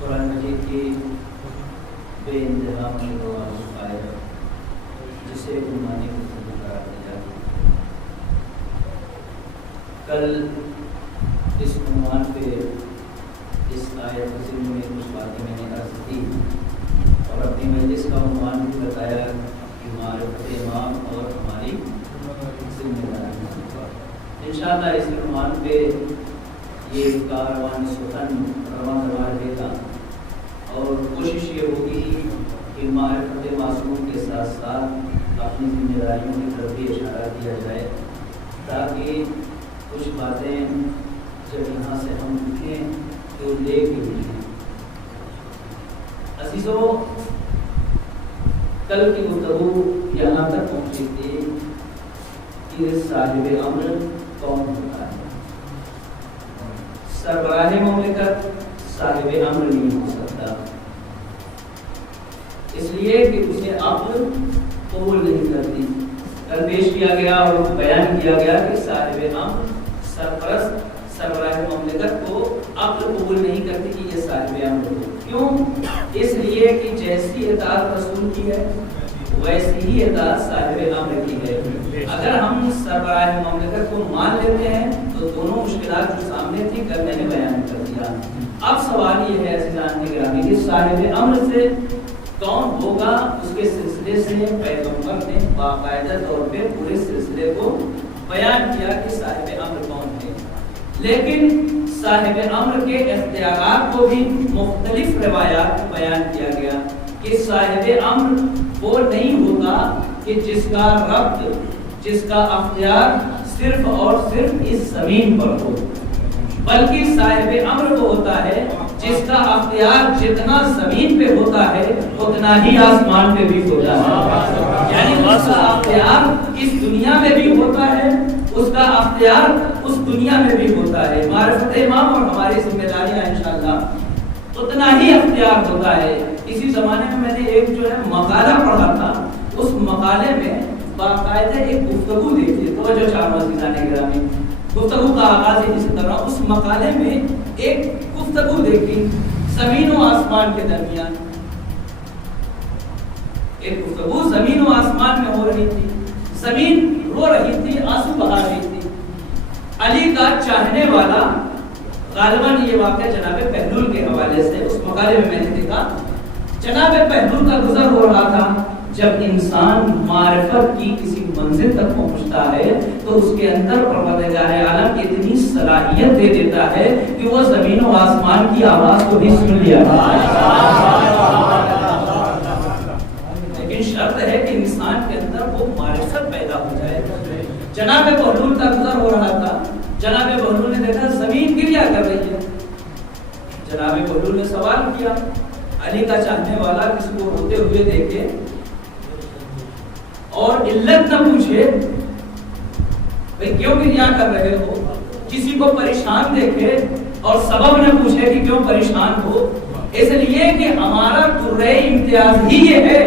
قرآن مجید کی بے انتہا آیت جسے عنوانی گفتگو قرار دیا. کل اس عنوان پہ اس آیت نازل میں کچھ باتیں میں نے عرض کی اور اپنی مجلس کا عنوان بھی بتایا کہ معرفت امام اور ہماری ذمہ داری. انشاءاللہ اس عنوان پہ یہ کاروان سخن رواں رہے گا اور کوشش یہ ہوگی کہ معرفت معصوم کے ساتھ ساتھ اپنی ذمہ داریوں کی طرف بھی اشارہ کیا جائے تاکہ کچھ باتیں جب یہاں سے ہم اٹھیں تو لے کے اٹھیں. عزیزوں، کل کی گفتگو یہاں تک پہنچی تھی کہ صاحب امر کون ہوتا ہے. سربراہ مملکت صاحب امر نہیں ہو سکتا، اس لیے کہ اسے عقل قبول نہیں کرتی. کل پیش کیا گیا اور بیان کیا گیا کہ صاحب امر سرپرست سربراہ مملکت کو عقل قبول نہیں کرتی کہ یہ صاحب امر ہو. کیوں؟ اس لیے کہ جیسی اطاعت رسول کی ہے ویسی ہی اطاعت صاحب امر کی ہے. اگر ہم سربراہ مملکت کو مان لیتے ہیں تو دونوں مشکلات جو سامنے تھی کل میں نے بیان کر دیا. اب سوال یہ ہے عزیزان گرامی کہ صاحب امر سے کون ہوگا. اس کے سلسلے سے پیغمبر نے باقاعدہ طور پہ پورے سلسلے کو بیان کیا کہ صاحب امر کون ہے، لیکن صاحب امر کے اختیارات کو بھی مختلف روایات میں بیان کیا گیا کہ صاحب امر وہ نہیں ہوتا کہ جس کا ربط جس کا اختیار صرف اور صرف اس زمین پر ہو، بلکہ صاحب امر وہ ہوتا ہے جس کا اختیار جتنا زمین پہ ہوتا ہے اتنا ہی آسمان پہ بھی ہوتا ہے. یعنی اس کا اختیار اس دنیا میں بھی ہوتا ہے، اس کا اختیار اس دنیا میں بھی ہوتا ہے. معرفت امام اور ہماری ذمہ داریاں انشاءاللہ اتنا ہی اختیار ہوتا ہے. اسی زمانے میں نے ایک جو ہے مقالہ پڑھا تھا، اس مقالے میں باقاعدہ ایک گفتگو دیکھی. توجہ چاہوں عزیزان گرامی، گفتگو کا آغاز اس طرح. اس مقالے میں ایک گفتگو دیکھی زمین و آسمان کے درمیان. ایک گفتگو زمین و آسمان میں ہو رہی تھی. زمین رو رہی تھی، آنسو بہا رہی تھی. علی کا چاہنے والا، غالباً یہ واقعہ جناب بہلول کے حوالے سے اس مقالے میں نے دیکھا، جناب بہلول کا گزر ہو رہا تھا. جب انسان معرفت کی کسی منزل تک پہنچتا ہے تو اس کے اندر پروردگار عالم اتنی صلاحیت دے دیتا ہے کہ وہ زمین و آسمان کی آواز کو بھی سن لیا. لیکن شرط ہے کہ انسان کے اندر وہ معرفت پیدا ہو جائے. جناب بہلول کا گزر ہو رہا تھا. جناب بہلول نے دیکھا زمین گریا کر رہی ہے. جناب بہلول نے سوال کیا، علی کا چاہنے والا کسی کو روتے ہوئے دیکھے اور علت نہ پوچھے، بھئی کیوں گریا کر رہے ہو، کسی کو پریشان دیکھے اور سبب نہ پوچھے کہ کیوں پریشان ہو. اس لیے کہ ہمارا قرۂ امتیاز ہی یہ ہے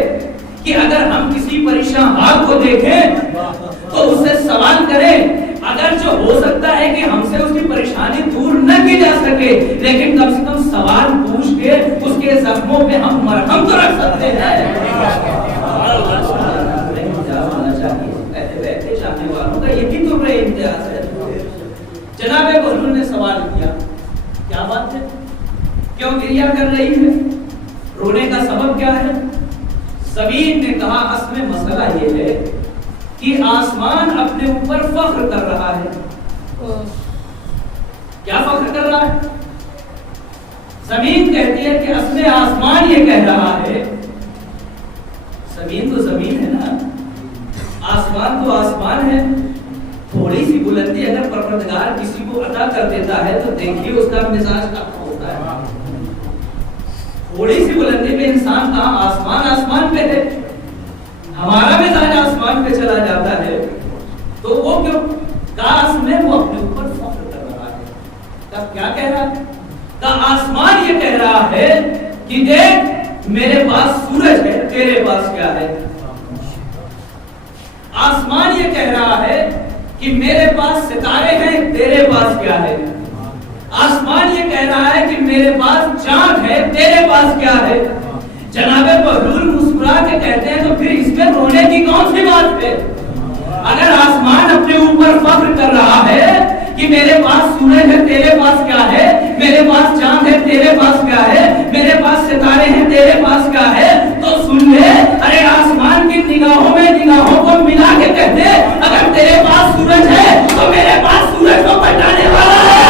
کہ اگر ہم کسی پریشان حال کو دیکھیں تو اس سے سوال کریں. اگر جو ہو سکتا ہے کہ ہم سے اس کی پریشانی دور نہ کی جا سکے، لیکن کم سے کم سوال پوچھ کے اس کے زخموں پہ ہم مرہم تو رکھ سکتے ہیں. چاہنے والوں کا یہی تو امتیاز ہے. جناب بہلول نے سوال کیا، کیا بات ہے، کیوں گریا کر رہی ہے، رونے کا سبب کیا ہے؟ زمین نے کہا اصل مسئلہ یہ ہے کہ آسمان اپنے اوپر فخر کر رہا ہے. کیا فخر کر رہا ہے؟ زمین کہتی ہے کہ اصل آسمان یہ کہہ رہا ہے. زمین تو زمین ہے نا، آسمان تو آسمان ہے. تھوڑی سی بلندی اگر پروردگار کسی کو عطا کر دیتا ہے تو دیکھیے اس کا مزاج کیا ہوتا ہے. تھوڑی سی بلندی میں انسان کہاں آسمان آسمان پہ ہے، ہمارا مزاج آسمان پہ چلا جاتا ہے. تو وہ کیوں کاش میں وہ اپنے اوپر فخر کر رہا ہے. تب کیا کہہ رہا ہے؟ کہ آسمان یہ کہہ رہا ہے کہ دیکھ میرے پاس سورج ہے، تیرے پاس کیا ہے. آسمان یہ کہہ رہا ہے کہ میرے پاس ستارے ہیں، تیرے پاس کیا ہے. آسمان یہ کہہ رہا ہے کہ میرے پاس چاند ہے، تیرے پاس کیا ہے؟ جناب بہلول مسکرا کے کہتے ہیں تو پھر اس میں رونے کی کون سی بات ہے؟ اگر آسمان اپنے اوپر فخر کر رہا ہے کہ میرے پاس سورج ہے، تیرے پاس کیا ہے؟ میرے پاس چاند ہے، تیرے پاس کیا ہے؟ میرے پاس ستارے ہیں، تیرے پاس کیا ہے؟ تو سن لے، ارے آسمان کی نگاہوں میں نگاہوں کو ملا کے کہتے اگر تیرے پاس سورج ہے تو میرے پاس سورج کو پلٹانے والا ہے۔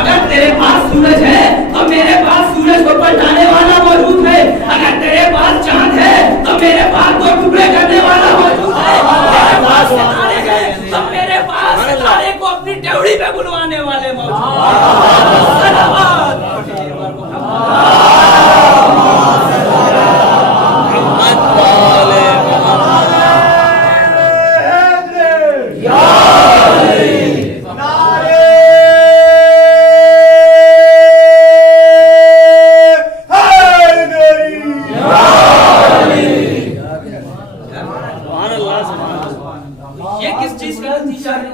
اگر تیرے پاس سورج ہے تو میرے پاس سورج کو پلٹانے والا موجود ہے۔ اگر تیرے پاس چاند ہے تو میرے پاس دو ٹکڑے کرنے والا موجود ہے۔ میرے پاس ستارے ہیں تو میرے پاس ستارے کو اپنی ڈیوڑی پہ بلوانے والے موجود ہیں۔ یہ کس چیز کا نتیجہ ہے؟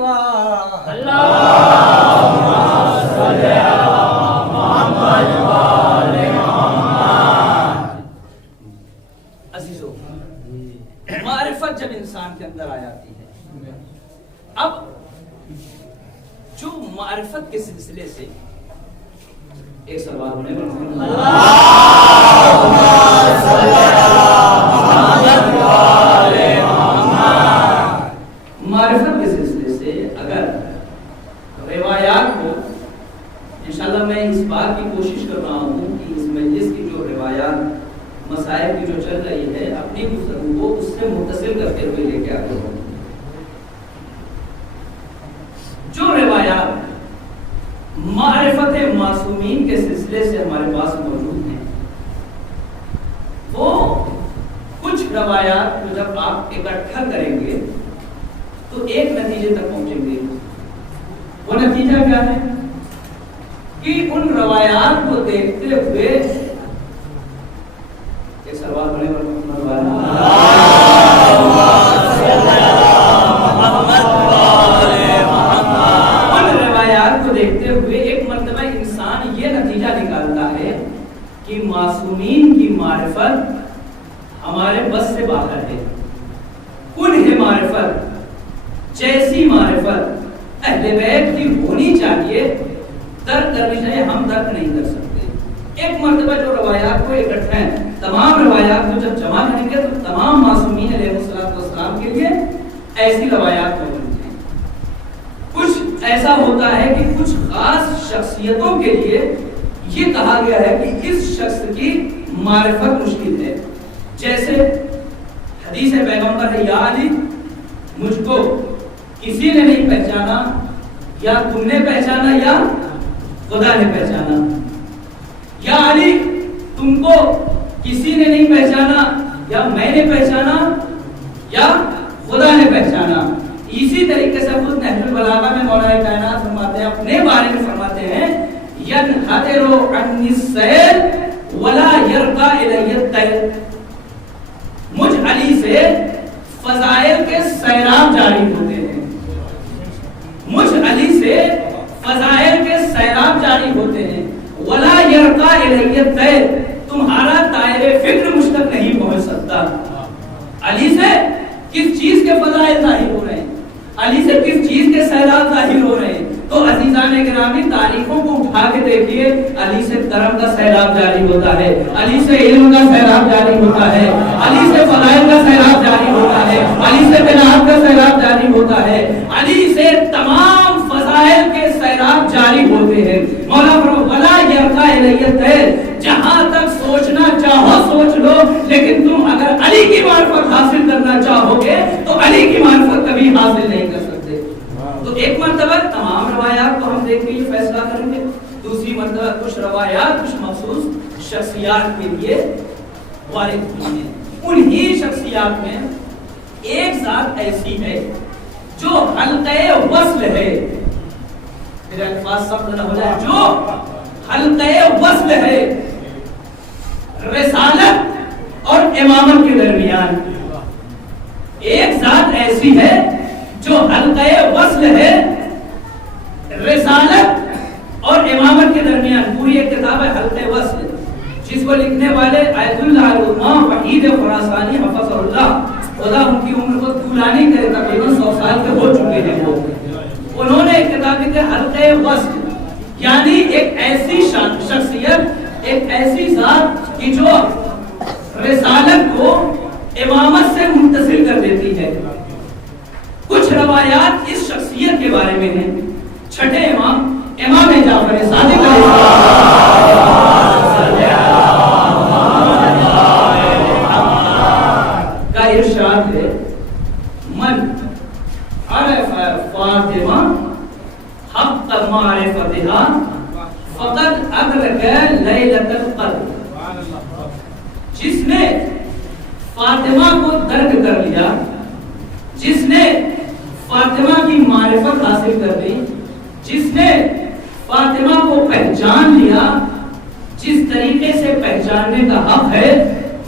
عزیزو، معرفت جب انسان کے اندر آ جاتی ہے، اب جو معرفت کے سلسلے سے ایک سوال ہونے معرفت کے سلسلے سے اگر روایات کو، انشاءاللہ میں اس بات کی کوشش کر رہا ہوں کہ اس مجلس کی جو روایات مسائل کی جو چل رہی ہے اپنی گفتگو کو اس سے متصل کرتے ہوئے لے کے آتے ہوں۔ جو روایات معرفت معصومین کے سلسلے سے ہمارے پاس موجود ہیں، وہ کچھ روایات کو جب آپ اکٹھا کریں گے تو ایک نتیجے تک پہنچیں گے۔ وہ نتیجہ کیا ہے کہ ان روایات کو دیکھتے ہوئے ایک سوال ہونے پر ان روایات کو دیکھتے ہوئے ایک مرتبہ انسان یہ نتیجہ نکالتا ہے کہ معصومین کی معرفت ہمارے بس سے باہر ہے۔ انہیں معرفت جیسی معرفت اہل بیت کی ہونی چاہیے، درک کرنی چاہیے، ہم درک نہیں کر سکتے۔ ایک مرتبہ جو روایات کو اکٹھا ہیں، تمام روایات کو جب جمع کریں گے تو تمام معصومین علیہ السلام کے لیے ایسی روایات موجود ہیں۔ کچھ ایسا ہوتا ہے کہ کچھ خاص شخصیتوں کے لیے یہ کہا گیا ہے کہ اس شخص کی معرفت مشکل ہے، جیسے حدیث پیغمبر ہے، یا علی مجھ کو کسی نے نہیں پہچانا، یا تم نے پہچانا یا خدا نے پہچانا۔ یا علی تم کو کسی نے نہیں پہچانا، یا میں نے پہچانا یا خدا نے پہچانا۔ اسی طریقے سے خود نہج البلاغہ میں مولانا کائنات فرماتے ہیں، اپنے بارے میں فرماتے ہیں، ينحدر عني السيل ولا يرقى الي الطير، مجھ علی سے فضائل کے سیراب جاری ہوتے ہیں، مجھ علی سے فضائل کے سیراب جاری ہوتے ہیں۔ ولا يرقى الي الطير، تمہارا طائر فکر مجھ تک نہیں پہنچ سکتا۔ علی سے کس چیز کے فضائل ظاہر ہو رہے ہیں، علی سے کس چیز کے سیراب ظاہر ہو رہے ہیں؟ تو عزیزان گرامی تاریخوں کو اٹھا کے دیکھیے، علی سے کرم کا سیلاب جاری ہوتا ہے، علی سے علم کا سیلاب جاری ہوتا ہے، علی سے فضائل کا سیلاب جاری ہوتا ہے، علی سے بلاغت کا سیلاب جاری ہوتا ہے، علی سے تمام فضائل کے سیلاب جاری ہوتے ہیں۔ مولا فرماتا ولا یرقى الی الطیر، جہاں تک سوچنا چاہو سوچ لو، لیکن تم اگر علی کی معرفت حاصل کرنا چاہو گے تو علی کی معرفت کبھی حاصل نہیں کر سکتے۔ تو ایک مرتبہ تمام روایات کو ہم دیکھ کے یہ فیصلہ کریں گے، دوسری مرتبہ کچھ روایات کچھ مخصوص شخصیات کے لیے وارد ہوئی ہیں۔ انہی شخصیات میں ایک ذات ایسی ہے جو حلقہ وصل ہے، میرے الفاظ سخت نہ ہو جائے، جو حلقہ وصل ہے رسالت اور امامت کے درمیان۔ ایک ذات ایسی ہے جو حلقہ وصل ہے رسالت اور امامت کے درمیان، پوری ایک کتاب ہے حلقہ وصل، جس کو لکھنے والے آیت اللہ علامہ وحید خراسانی حفظ اللہ، خدا ان کی عمر کو طولانی کرے، تقریباً 100 سال کے ہو چکے ہیں وہ. انہوں نے ایک کتاب لکھی حلقہ وصل، یعنی ایک ایسی شخصیت، ایک ایسی ذات کی جو رسالت کو امامت سے متصل کر دیتی ہے. کچھ روایات اس شخصیت کے بارے میں ہیں. چھٹے امام جعفر صادق کا ارشاد ہے، من عرف فاطمہ حق معرفتها فقد ادرک لیلۃ القدر. جس نے فاطمہ کو درک کر لیا، جس نے فاطمہ کی معرفت حاصل کر لی، جس نے فاطمہ کو پہچان لیا جس طریقے سے پہچاننے کا حق ہے،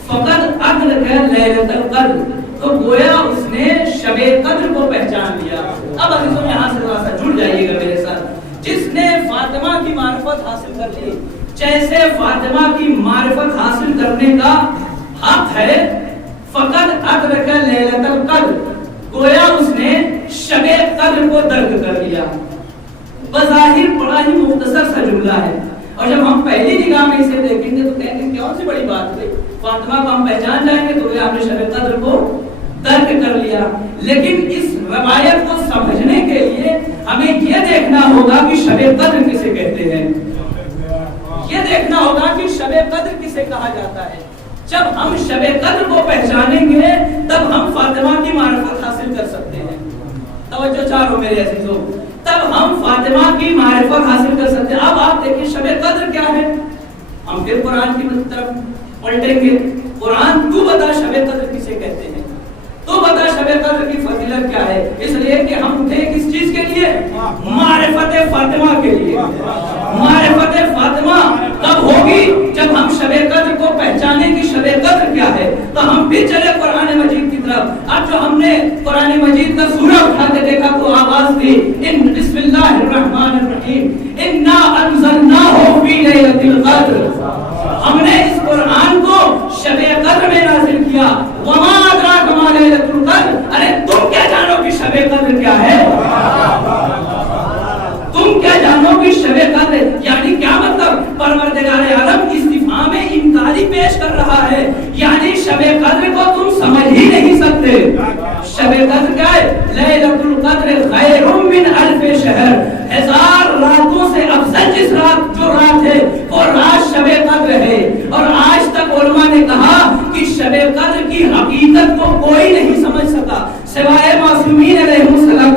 فقط ادرک لیلۃ القدر، تو گویا اس نے شب قدر کو پہچان لیا. اب عزیزوں یہاں سے تھوڑا سا جڑ جائیے گا میرے ساتھ. جس نے فاطمہ کی معرفت حاصل کر لی، جیسے فاطمہ کی معرفت حاصل کرنے کا حق ہے، فقط ادرک لیلۃ القدر، گویا اس نے شب قدر کو درک کر لیا. بظاہر بڑا ہی مختصر سا جملہ ہے، اور جب ہم پہلی نگاہ میں اسے دیکھیں گے تو کہیں گے کون سی بڑی بات ہے، فاطمہ کو ہم پہچان جائیں گے تو آپ نے شب قدر کو درک کر لیا. لیکن اس روایت کو سمجھنے کے لیے ہمیں یہ دیکھنا ہوگا کہ شب قدر کسے کہتے ہیں، یہ دیکھنا ہوگا کہ شب قدر کسے کہا جاتا ہے. جب ہم شب قدر کو پہچانیں گے تب ہم فاطمہ کی معرفت حاصل کر سکتے ہیں. توجہ چاہو میرے عزیزوں، تب ہم فاطمہ کی معرفت حاصل کر سکتے ہیں. اب آپ دیکھیں شب قدر کیا ہے، ہم پھر قرآن کی طرف پلٹیں گے. قرآن تو بتا شب قدر کسے کہتے ہیں، تو بتا شب قدر کی فضیلت کیا ہے. اس لیے کہ ہم اٹھے کس چیز کے لیے، معرفت فاطمہ کے لیے. معرفت فاطمہ کب ہوگی، جب ہم شب قدر کو پہچانے کی شب قدر کیا ہے. تو ہم بھی چلے قرآن مجید کی طرف. اب جو ہم نے قرآن مجید کا سورہ اٹھا کے دیکھا تو آواز تھی بسم اللہ الرحمن الرحیم، انا انزلناہ فی لیلۃ القدر. ہم نے اس قرآن کو شب قدر میں نازل کیا. وما ادراک ما لیلۃ القدر، ارے تم کیا جانو کہ شب قدر کیا ہے، تم کیا جانو کہ شب قدر یعنی کیا مطلب. پروردگار عالم استفہام انکاری پیش کر رہا ہے، یعنی شب قدر کو تم سمجھ ہی نہیں سکتے. شب قدر کیا ہے، لیلۃ القدر خیر من الف شہر، 1000 راتوں سے افضل جس رات جو رات ہے وہ رات شب قدر ہے. اور آج تک علماء نے کہا کہ شب قدر کی حقیقت کو کوئی نہیں سمجھ سکا سوائے معصومین علیہ السلام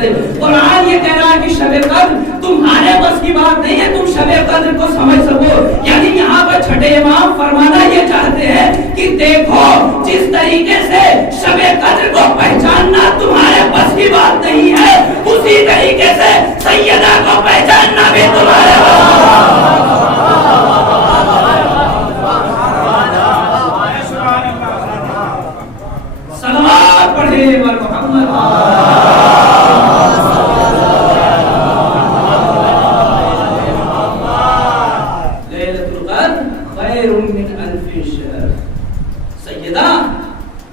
سے. قرآن یہ کہہ رہا ہے کہ شب قدر تمہارے بس کی بات نہیں ہے تم شب قدر کو سمجھ سکو. یعنی یہاں پر چھٹے امام فرمانا یہ چاہتے ہیں کہ دیکھو جس طریقے سے شب قدر کو پہچاننا تمہارے بس کی بات نہیں ہے، اسی طریقے سے سیدہ کو پہچاننا بھی تمہارے صلوات پڑھے ور محمد. لیلۃ القدر خیر من الف شہر. سیدہ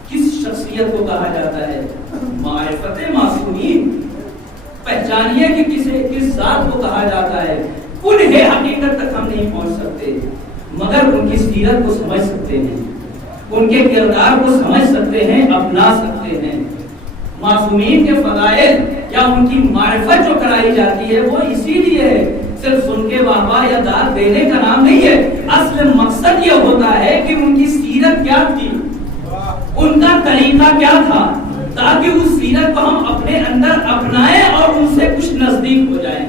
کس شخصیت کو کہا جاتا ہے، معرفت معصومین. پہچانیے کہ کس ذات کو کہا جاتا ہے. انہیں حقیقت تک ہم نہیں پہنچ سکتے مگر ان کی سیرت کو سمجھ سکتے ہیں، ان کے کردار کو سمجھ سکتے ہیں، اپنا سکتے ہیں. معصومین کے فضائل یا ان کی معرفت جو کرائی جاتی ہے وہ اسی لیے ہے، صرف سن کے واہ واہ یا داد دینے کا نام نہیں ہے. اصل مقصد یہ ہوتا ہے کہ ان کی سیرت کیا تھی، ان کا طریقہ کیا تھا، تاکہ اس سیرت کو ہم اپنے اندر اپنائیں اور ان سے کچھ نزدیک ہو جائیں.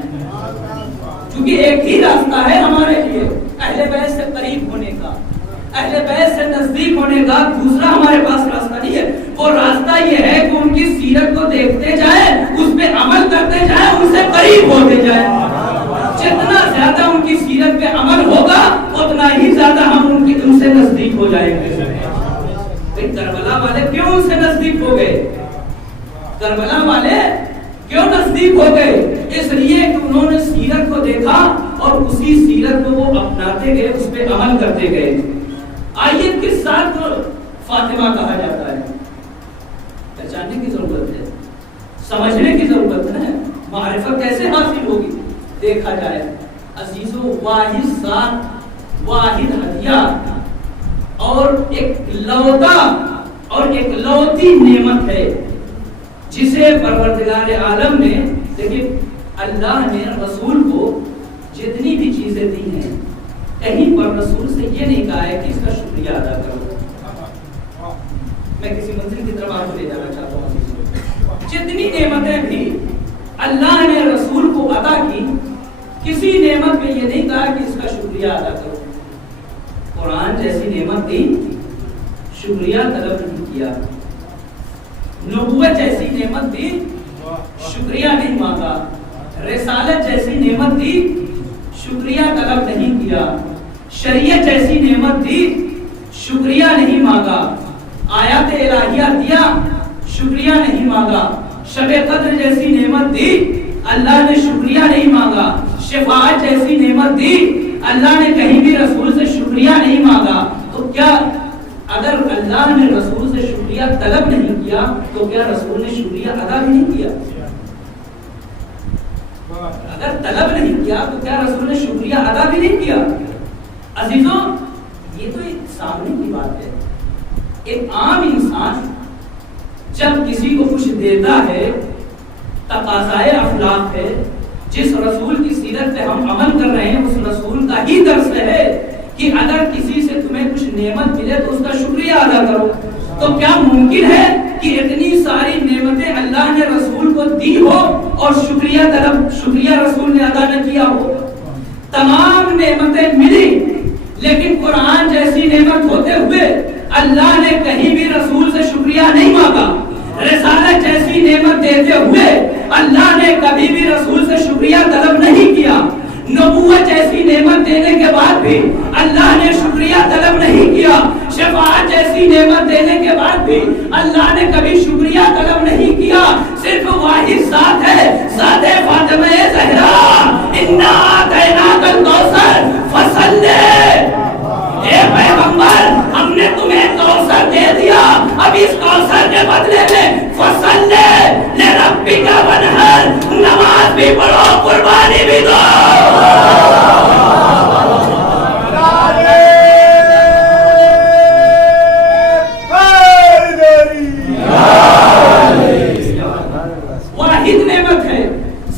کیونکہ ایک ہی راستہ ہے ہمارے لیے اہل بیت سے قریب ہونے کا، اہل بیت سے نزدیک ہونے کا. دوسرا ہمارے پاس راستہ نہیں ہے. وہ راستہ یہ ہے کہ ان کی سیرت کو دیکھتے جائیں، اس پہ عمل کرتے جائیں، ان سے قریب ہوتے جائیں. جتنا زیادہ ان کی سیرت پہ عمل ہوگا اتنا ہی زیادہ ہم ان سے نزدیک ہو جائیں گے. کربلا والے کیوں ان سے نزدیک ہو گئے؟ کربلا والے کیوں نزدیک ہو گئے؟ اس لیے کہ انہوں نے سیرت کو دیکھا اور اسی سیرت کو وہ اپناتے گئے، اس پہ عمل کرتے گئے۔ آئیے کس ساتھ کو فاطمہ کہا جاتا ہے، پہچاننے کی ضرورت ہے، سمجھنے کی ضرورت ہے۔ معرفت کیسے حاصل ہوگی؟ دیکھا جائے عزیزو، واحد ذات، واحد ہدیہ اور ایک لوتا اور ایک لوتی نعمت ہے جسے پروردگار عالم نے، دیکھیں اللہ نے رسول کو جتنی بھی چیزیں دی ہیں، کہیں پر رسول سے یہ نہیں کہا ہے کہ اس کا شکریہ ادا کرو۔ میں کسی منزل کی طرف آپ کو لے جانا چاہتا ہوں۔ جتنی نعمتیں بھی اللہ نے رسول کو عطا کی، کسی نعمت میں یہ نہیں کہا کہ اس کا شکریہ ادا کرو۔ قرآن جیسی نعمت دی، شکریہ طلب نہیں کیا۔ نبوت جیسی نعمت دی، شکریہ نہیں مانگا۔ رسالت جیسی نعمت دی، شکریہ طلب نہیں کیا۔ شریعت جیسی نعمت دی، شکریہ نہیں مانگا۔ آیات الہیہ دیا، شکریہ نہیں مانگا۔ شب قدر جیسی نعمت دی، اللہ نے شکریہ نہیں مانگا۔ شفاعت جیسی نعمت دی، اللہ نے کہیں بھی رسول سے شکریہ نہیں مانگا۔ تو کیا اگر اللہ نے رسول سے شکریہ طلب نہیں کیا تو کیا رسول نے شکریہ ادا بھی نہیں کیا؟ اگر طلب نہیں کیا تو کیا رسول نے شکریہ ادا بھی نہیں کیا؟ عزیزوں، یہ تو ایک سامنے کی بات ہے۔ ایک عام انسان جب کسی کو کچھ دیتا ہے، تقاضائے اخلاق ہے، جس رسول کی سیرت پہ ہم عمل کر رہے ہیں اس رسول کا ہی درس ہے کہ اگر کسی سے تمہیں کچھ نعمت ملے تو اس کا شکریہ ادا کرو۔ تو کیا ممکن ہے کہ اتنی ساری نعمتیں اللہ نے رسول کو دی ہو اور شکریہ رسول نے ادا نہ کیا ہو؟ تمام نعمتیں ملی، لیکن قرآن جیسی نعمت ہوتے ہوئے اللہ نے کہیں بھی رسول سے شکریہ نہیں مانگا۔ رسالت جیسی نعمت دیتے ہوئے اللہ نے کبھی بھی رسول سے شکریہ طلب نہیں کیا۔ نبوت جیسی نعمت دینے کے بعد بھی اللہ نے شکریہ طلب نہیں کیا۔ شفاعت جیسی نعمت دینے کے بعد بھی اللہ نے کبھی شکریہ طلب نہیں کیا۔ صرف واحد ذات ہے، ذات فاطمہ زہرا۔ انا اعطیناک الکوثر فصلی، اے پیغمبر ہم نے تمہیں کوثر دے دیا، اب اس کوثر کے بدلے میں فصلی لربک وانحر، نماز بھی پڑھو، قربانی بھی دو۔ واحد نعمت ہے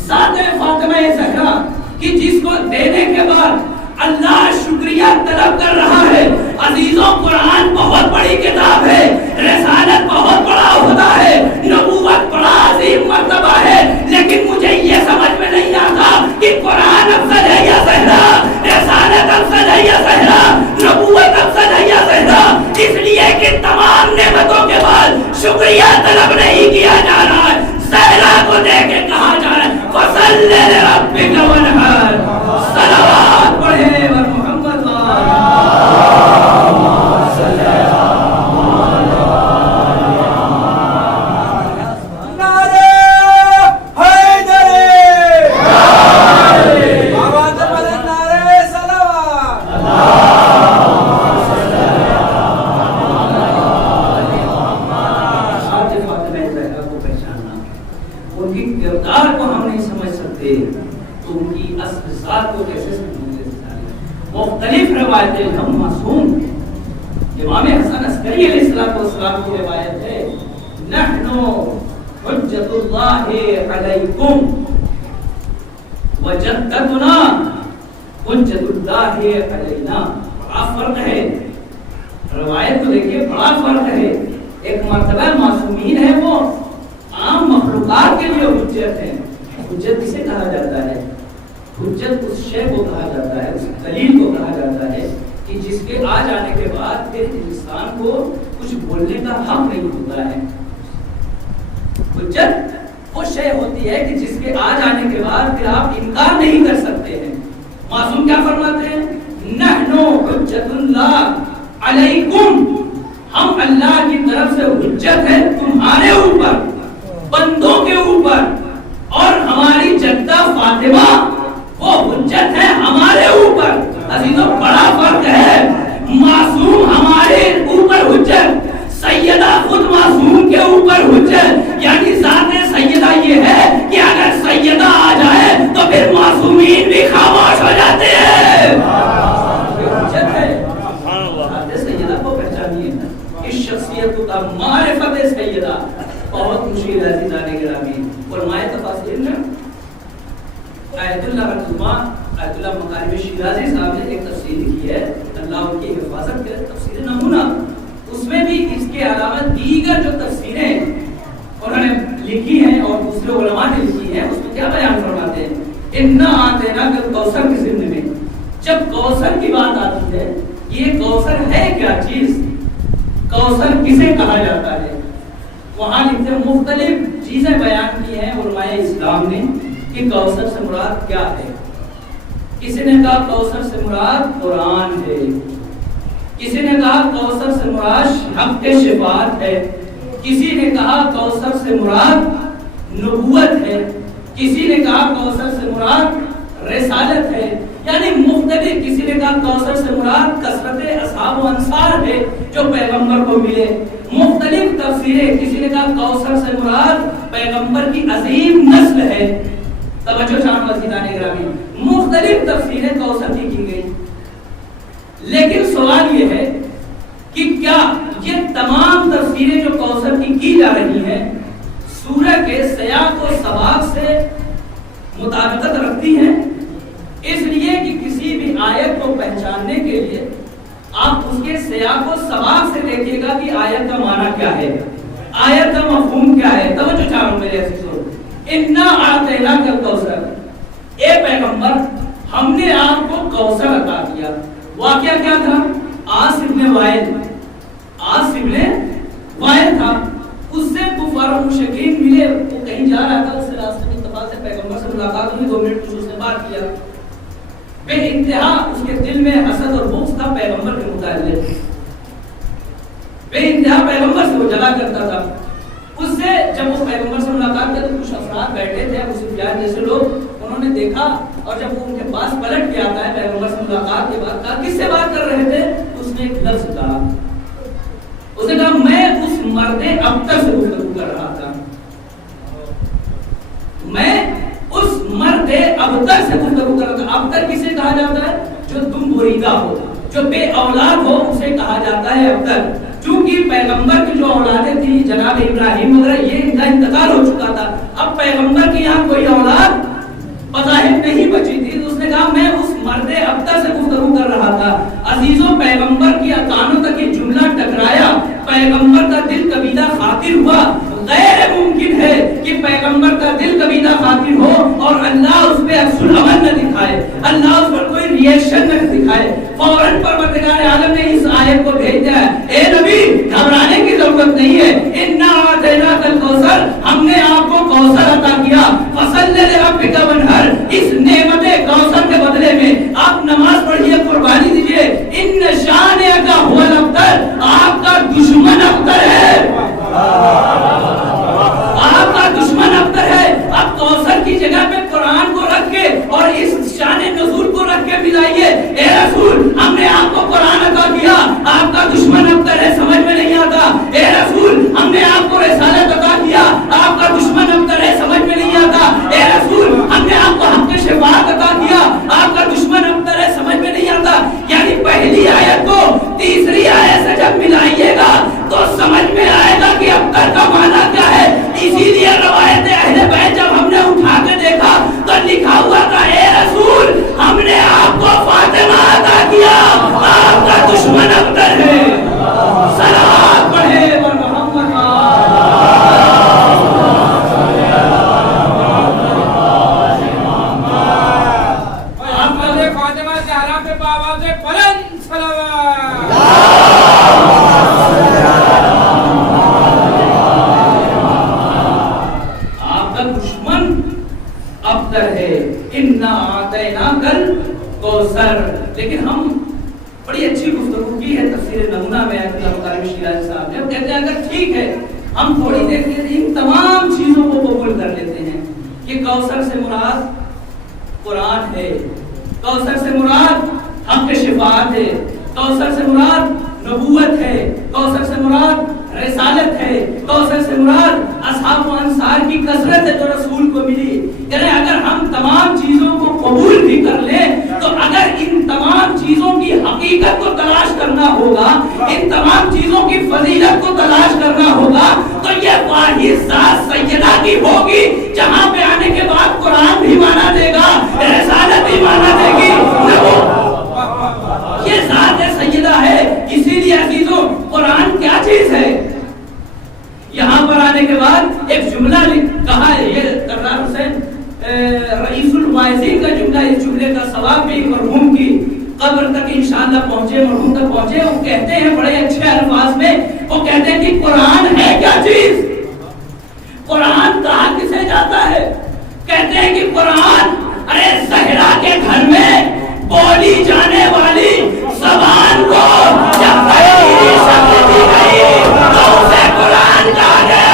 ذات فاطمہ زہرا کہ جس کو دینے کے بعد اللہ شکریہ طلب کر رہا ہے۔ عزیزوں، قرآن بہت بڑی کتاب ہے، رسالت بہت بڑا ہوتا ہے، نبوت بڑا عظیم مرتبہ ہے، لیکن مجھے یہ سمجھ میں نہیں آتا کہ قرآن افضل ہے یا زہرا، رسالت افضل ہے یا زہرا، نبوت افضل ہے یا زہرا، اس لیے کہ تمام نعمتوں کے بعد شکریہ طلب نہیں کیا جا رہا ہے، زہرا کو دے کے کہا جا رہا ہے فصلی لربک وانحر۔ صلوات پڑھے اور محمد مختلف روایتیں ہم معصوم امام حسن عسکری علیہ السلام کی روایت ہے، نحن حجت اللہ علیکم وجدتنا حجت اللہ علینا۔ بڑا فرق ہے، روایت کو دیکھیے، بڑا فرق ہے۔ ایک مرتبہ معصومین ہے، وہ عام مخلوقات کے لیے حجت ہے۔ حجت کسے کہا جاتا ہے؟ حجت اس شے کو کہا جاتا ہے، اس دلیل کو کہا جاتا ہے کہ جس کے آ جانے کے بعد پھر انسان کو کچھ بولنے کا حق نہیں ہوتا ہے۔ حجت وہ شے ہوتی ہے کہ جس کے آ جانے کے بعد پھر آپ انکار نہیں کر سکتے ہیں۔ معصوم کیا فرماتے ہیں؟ نحن حجت اللہ علیکم، ہم اللہ کی طرف سے حجت ہے تمہارے اوپر۔ بندوں کے اوپر، اور ہماری جدہ فاطمہ وہ حجت ہے ہمارے اوپر. عزیزوں بڑا فرق ہے. معصوم ہمارے اوپر حجت، سیدہ خود معصوم کے اوپر حجت. یعنی ذات سیدہ یہ ہے کہ اگر سیدہ آ جائے تو پھر معصومین بھی خاموش ہو جاتے ہیں. حجت ہے. ذات سیدہ کو پہچانیے، اس شخصیت کا معرفت سیدہ بہت مشکل ہے. عزیزان گرامی، علماء تفاسیر میں آیت اللہ مرحومہ آیت اللہ مکارم شیرازی صاحب نے ایک تفسیر لکھی ہے، اللہ ان کی حفاظت کرے، تفسیر نمونہ. اس میں بھی اس کے علاوہ دیگر جو تفسیریں انہوں نے لکھی ہیں اور دوسرے علماء نے لکھی ہیں، اس میں کیا بیان فرماتے ہیں؟ اِنَّا أَعْطَيْنَاكَ الْكَوْثَرَ کی ضمن میں جب کوثر کی بات آتی ہے، یہ کوثر ہے کیا چیز؟ کوثر کسے کہا جاتا ہے؟ وہاں لکھتے ہیں مختلف چیزیں بیان کی ہیں علماء اسلام نے کہ کوثر سے مراد کیا ہے. کسی نے کہا کوثر سے مراد قرآن ہے، کسی نے کہا کوثر سے مراد حق شفاعت ہے، کسی نے کہا کوثر سے مراد نبوت ہے، کسی نے کہا کوثر سے مراد رسالت ہے. یعنی مختلف، کسی نے کہا کوثر سے مراد کثرت اصحاب و انصار ہے جو پیغمبر کو ملے. مختلف تفسیریں، کسی نے کہا کوثر سے مراد پیغمبر کی عظیم نسل ہے. توجہ چاہوں عزیزان گرامی، مختلف تفسیریں کوثر کی گئی. لیکن سوال یہ ہے کہ کیا یہ تمام تفسیریں جو کوثر کی جا رہی ہیں سورہ کے سیاق و سباق سے مطابقت رکھتی ہیں؟ اس لیے کہ کسی بھی آیت کو پہچاننے کے لیے آپ اس کے سیاق و سباق سے دیکھیے گا کہ آیت کا معنی کیا ہے، آیت کا مفہوم کیا ہے. توجہ چاہوں میرے عزیزو، اِنَّا أَعْطَيْنَاكَ الْكَوْثَرَ، اے پیغمبر ہم نے آپ کو کوثر عطا کیا. واقعہ کیا تھا؟ عاص ابن وائل تھا. اس سے کفار و مشرکین ملے، وہ کہیں جا رہا تھا، اس سے راستے میں اتفاق سے پیغمبر سے ملاقات ہوئی. 2 منٹ کچھ اس نے بات کیا. بے انتہا اس کے دل میں حسد اور بغض تھا پیغمبر کے متعلق، بے انتہا پیغمبر سے وہ جلا کرتا تھا. اس سے جب وہ پیغمبر سے ملاقات کیا تو کچھ افراد بیٹھے تھے، ابو سفیان جیسے لوگ، انہوں نے دیکھا اور جب وہ ان کے پاس پلٹ کے آتا ہے پیغمبر سے ملاقات کے بعد، کہا کس سے بات کر رہے تھے؟ اس نے ایک لفظ کہا، اس نے کہا میں اس مرد ابتر سے گفتگو کر رہا تھا. میں اس مرد ابتر سے گفتگو کر رہا تھا. ابتر کسے کہا جاتا ہے؟ جو دم بریدہ ہو، جو بے اولاد ہو، اسے کہا جاتا ہے ابتر. چونکہ پیغمبر کی جو اولادیں تھی جناب ابراہیم وغیرہ، یہ ان کا انتقال ہو چکا تھا. اب پیغمبر کی یہاں کوئی اولاد بظاہر نہیں بچی تھی. تو اس نے کہا میں اس مرد ابتر سے گفتگو کر رہا تھا. عزیزوں پیغمبر کی کانوں تک یہ جملہ ٹکرایا، پیغمبر کا دل کبیدہ خاطر ہوا. غیر ممکن ہے کہ پیغمبر کا دل کبیدہ خاطر ہو اور اللہ اس پہ عکس العمل نہ دکھائے، اللہ اس پر کوئی ریئیکشن نہ دکھائے. فوراً پروردگار عالم نے اس آیت کو بھیج دیا ہے، اے نبی گھبرانے کی ضرورت نہیں ہے. اِنَّا أَعْطَيْنَاكَ الْكَوْثَرَ، ہم نے آپ کو کوثر عطا کیا. فَصَلِّ لِرَبِّكَ وَانْحَرْ، اس نعمت کوثر کے بدلے میں آپ نماز پڑھیے، قربانی دیجیے. اِنَّ شَانِئَكَ هُوَ الْأَبْتَرُ، آپ کا دشمن ابتر ہے، آپ کا دشمن ابتر ہے. اب کوثر کی جگہ پہ قرآن کو رکھ کے اور اس شان نزول کو رکھ کے ملائیے. اے رسول ہم نے آپ کو قرآن عطا کیا، آپ کا دشمن ابتر ہے، سمجھ میں نہیں آتا. اے رسول ہم نے آپ کو رسالت عطا کیا، آپ کا دشمن ابتر ہے، سمجھ میں نہیں آتا. اے رسول ہم نے آپ کو حق شفاعت عطا کیا، آپ کا دشمن ابتر ہے، سمجھ میں نہیں آتا. یعنی پہلی آیت کو تیسری آیت سے جب ملائیے گا تو سمجھ میں آئے گا کہ ابتر کا معنی کیا ہے. اسی لیے روایت اہل بیت جب ہم نے اٹھا کے دیکھا تو لکھا ہوا تھا، اے رسول ہم نے آپ کو فاطمہ عطا کیا، آپ کا دشمن ابتر ہے. صلوات پڑھے اور محمد فاطمہ زہرا پہ باواز بلند صلوات. آپ کا دشمن ابتر ہے. اِنَّا أَعْطَيْنَاكَ الْكَوْثَرَ. لیکن ہم بڑی اچھی گفتگو کی ہے تفسیر نمونہ میں اللہ مکارم شیرازی صاحب نے. کہتے ہیں اگر ٹھیک ہے ہم تھوڑی دیر کے لیے ان تمام چیزوں کو قبول کر لیتے ہیں کہ کوثر سے مراد قرآن ہے، کوثر سے مراد حق کے شفاعت ہے، کوثر سے مراد نبوت ہے، کوثر سے مراد رسالت ہے، کوثر سے مراد اصحاب و انصار کی کثرت ہے جو رسول کو ملی. یعنی اگر ہم تمام چیزوں کو قبول بھی کر لیں تو اگر ان تمام چیزوں کی حقیقت کو تلاش کرنا ہوگا، ان تمام چیزوں کی فضیلت کو تلاش کرنا ہوگا تو یہ واحد ذات سیدہ کی ہوگی جہاں پہ آنے کے بعد قرآن بھی مانا دے گا، رسالت بھی مانا دے گی. یہ ذات سیدہ ہے. اسی لیے عزیزوں قرآن کیا چیز ہے؟ یہاں پر آنے کے بعد ایک جملہ کہا ہے، یہ کرار حسین رئیس الواعظین کا جملہ، اس جملے کا ثواب بھی مرحوم کی قبر تک انشاءاللہ پہنچے، مرحوم تک پہنچے. وہ کہتے ہیں بڑے اچھے الفاظ میں، وہ کہتے ہیں کہ قرآن ہے کیا چیز؟ قرآن کہا کسے جاتا ہے؟ کہتے ہیں کہ قرآن ارے زہرا کے گھر میں بولی جانے والی زبان کو جب تحریری شکل دی گئی تو اسے قرآن کہا گیا.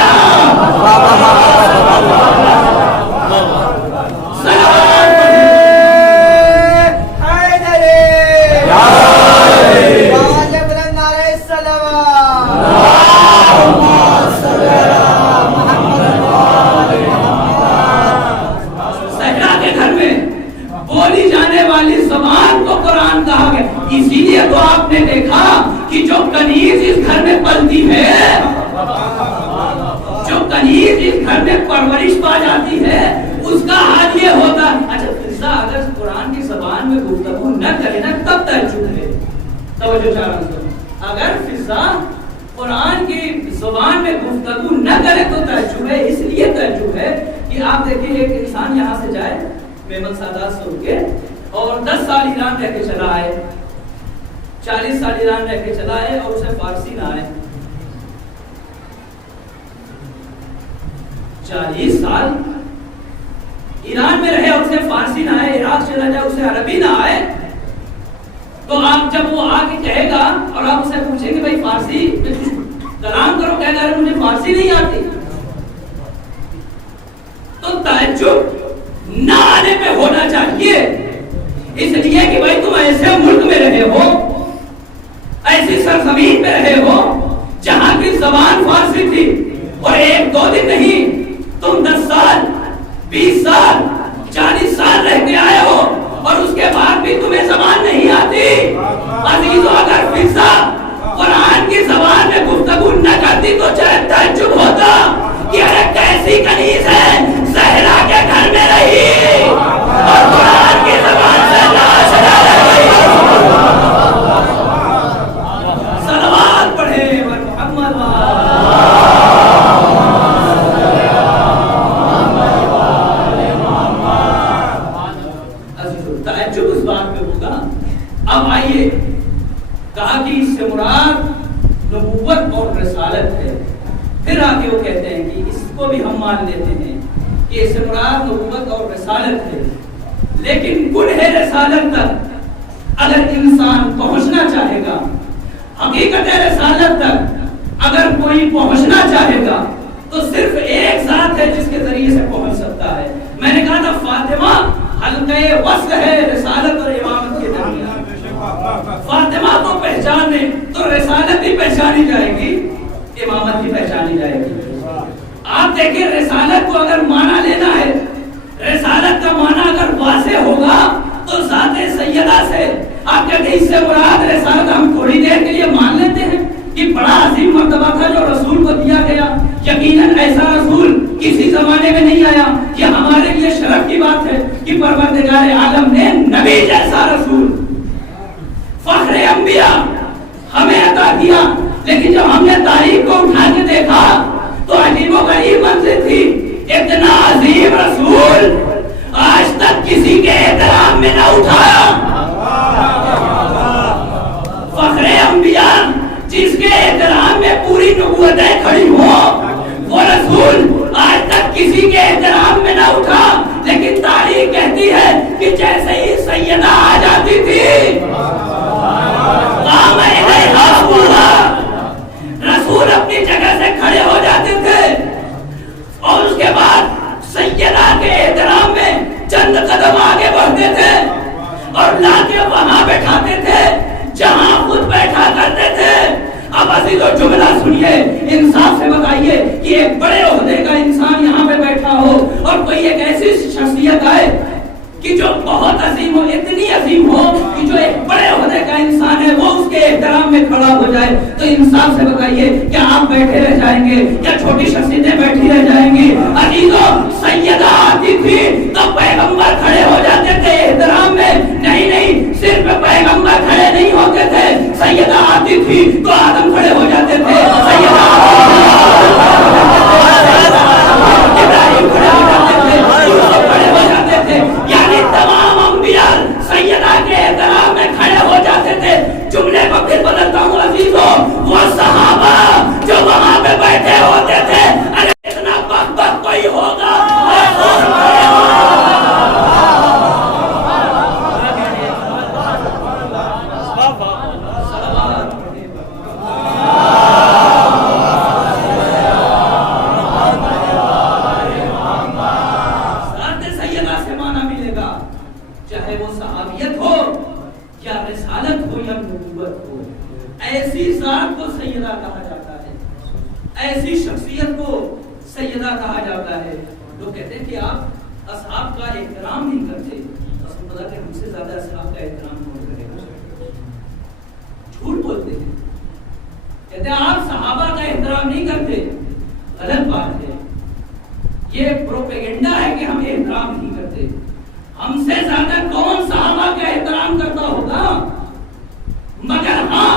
اسی لیے تو آپ نے دیکھا کہ جو کنیز اس گھر میں پلتی ہے، جو کنیز اس گھر میں پرورش پا جاتی ہے، اس کا حال یہ ہوتا. اچھا فضا اگر قرآن کی زبان میں گفتگو نہ کرے نا تب تعجب ہے. توجہ چاہ رہا ہوں، اگر فضا قرآن کی زبان میں گفتگو نہ کرے تو تعجب ہے. اس لیے تعجب ہے کہ آپ دیکھیں ایک انسان یہاں سے جائے میمن سادات سے اٹھ کے اور 10 سال ایران رہ کے چلا آئے، 40 سال ایران رہ کے چلا آئے اور اسے فارسی نہ آئے. 40 سال ایران میں رہے اور اسے فارسی نہ آئے، عراق چلا جائے اسے عربی نہ آئے، تو آپ جب وہ آ کے کہے گا اور آپ اسے پوچھیں گے بھائی فارسی کلام کرو، کہے گا مجھے فارسی نہیں آتی، تو تعجب نہ آنے پہ ہونا چاہیے. اس لیے کہ بھائی تم ایسے ملک میں رہے ہو، ایسی سرزمین پہ رہے ہو جہاں کی زبان فارسی تھی، اور 1-2 دن نہیں تم 10 سال 20 سال 40 سال رہ کے آئے ہو اور اس کے بعد بھی تمہیں زبان نہیں آتی. عزیزو اگر فضا قرآن کی زبان میں گفتگو نہ کرتی تو تعجب ہوتا کہ ارے کیسی کنیز ہے زہرا کے گھر میں رہی اور قرآن کی زبان سے ناشنا رہ گئی. صلوات پڑھے محمد تعجب اس بات میں ہوگا. اب آئیے کہا کہ اس سے مراد نبوت اور رسالت ہے. پھر آگے وہ کہتے ہیں کہ اس کو بھی ہم مان لیتے ہیں کہ اس سے مراد نبوت اور رسالت ہے، لیکن کنہ رسالت تک اگر انسان پہنچنا چاہے گا، حقیقت رسالت تک اگر کوئی پہنچنا چاہے گا تو صرف ایک ذات ہے جس کے ذریعے سے پہنچ سکتا ہے. میں نے کہا تھا فاطمہ حلقہ وصل ہے رسالت اور امامت کے درمیان. فاطمہ کو پہچانے تو رسالت بھی پہچانی جائے گی، امامت بھی پہچانی جائے گی. آپ دیکھیں رسالت کو اگر معنی لینا ہے، رسالت کا معنی اگر واضح ہوگا تو ذات سیدہ سے آپ کہتے ہیں اس سے مراد رسالت. ہم تھوڑی دیر کے لیے مان لیتے ہیں کہ بڑا عظیم مرتبہ تھا جو رسول کو دیا گیا. یقیناً ایسا رسول کسی زمانے میں نہیں آیا. یہ ہمارے لیے شرف کی بات ہے کہ پروردگار عالم نے نبی جیسا رسول فخر انبیاء ہمیں عطا کیا. لیکن جب ہم نے تاریخ کو اٹھا کے دیکھا تو عجیب و غریب منظر تھی. اتنا عظیم رسول آج تک کسی کے احترام میں نہ اٹھایا. فخر انبیاء جس کے احترام میں پوری نبوتیں کھڑی ہوں، وہ رسول آج تک کسی کے احترام میں نہ اٹھا. لیکن تاریخ کہتی ہے کہ جیسے ہی سیدہ آ جاتی تھی رسول اپنی جگہ سے کھڑے ہو جاتے کہ جو بہت عظیم ہو, اتنی عظیم ہو کہ جو ایک بڑے عہدے کا انسان ہے وہ اس کے احترام میں کھڑا ہو جائے, تو انصاف سے بتائیے کیا آپ بیٹھے رہ جائیں گے, کیا چھوٹی شخصیتیں بیٹھی رہ جائیں گی؟ عزیزوں, سیدہ آتی تھی تو پیغمبر کھڑے ہو جاتے تھے احترام میں. نہیں, صرف پیغمبر کھڑے نہیں ہوتے تھے, سیدہ آتی تھی تو آدم کھڑے ہو جاتے تھے, سیدہ ابراہیم کھڑے ہو جاتے تھے, یوسف کھڑے ہو جاتے تھے. یعنی تمام انبیاء سیدہ کے احترام میں کھڑے ہو جاتے تھے. جملے کو پھر بدلتا ہوں عزیزوں, وہ صحابہ جو وہاں پہ بیٹھے ہوتے تھے, ارے اتنا بخت کوئی ہوگا ایسی شخصیت کو سیدہ کہا جاتا ہے. لوگ کہتے ہیں کہ آپ اصحاب کا احترام نہیں کرتے. اصل پتہ کہ ہم سے زیادہ اصحاب کا احترام کون کرے گا؟ جھوٹ بولتے ہیں, کہتے ہیں آپ صحابہ کا احترام نہیں کرتے. غلط بات ہے, یہ پروپیگنڈا ہے کہ ہم احترام نہیں کرتے. ہم سے زیادہ کون صحابہ کا احترام کرتا ہوگا؟ مگر ہاں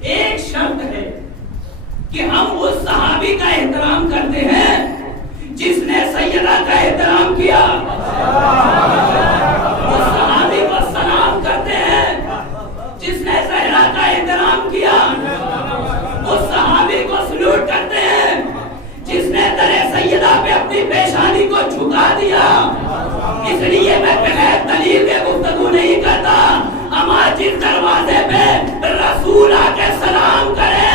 ایک شرط ہے کہ ہم اس صحابی کا احترام کرتے ہیں جس نے سیدہ کا احترام کیا. اس صحابی کو سلام کرتے ہیں جس نے زہرا کا احترام کیا. اس صحابی کو سلوٹ کرتے ہیں جس نے در سیدہ پہ اپنی پیشانی کو جھکا دیا. اس لیے میں بغیر دلیل کے گفتگو نہیں کرتا. ہمارے جس دروازے پہ رسول آ کے سلام کرے,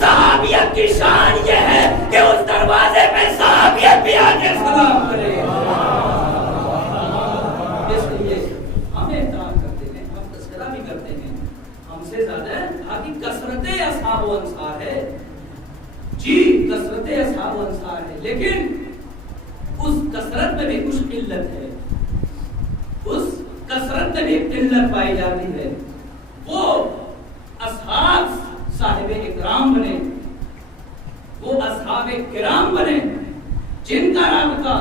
صحابیت کی شان یہ ہے کہ اس دروازے پہ صحابیت بھی آ کے سلام کرے. اس لیے ہم احترام کرتے ہیں, ہم تذکرہ بھی کرتے ہیں. ہم سے زیادہ آگے کثرت اصحاب و انصار ہے. جی کثرت اصحاب و انصار ہے, لیکن اس کثرت میں بھی کچھ قلت ہے. اس کثرت میں بھی قلت پائی جاتی ہے. وہ اصحاب صاحب اکرام بنے, وہ اصحاب کرام بنے جن کا رابطہ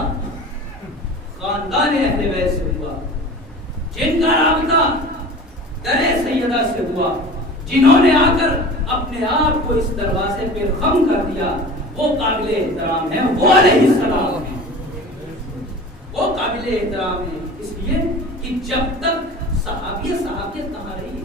خاندان اہل بیت سے ہوا, جن کا رابطہ در سیدہ سے ہوا, جنہوں نے آ کر اپنے آپ کو اس دروازے پہ خم کر دیا. وہ قابل احترام ہیں, وہ علیہ السلام ہیں, وہ قابل احترام ہیں. اس لیے کہ جب تک صحابیت کہاں رہی,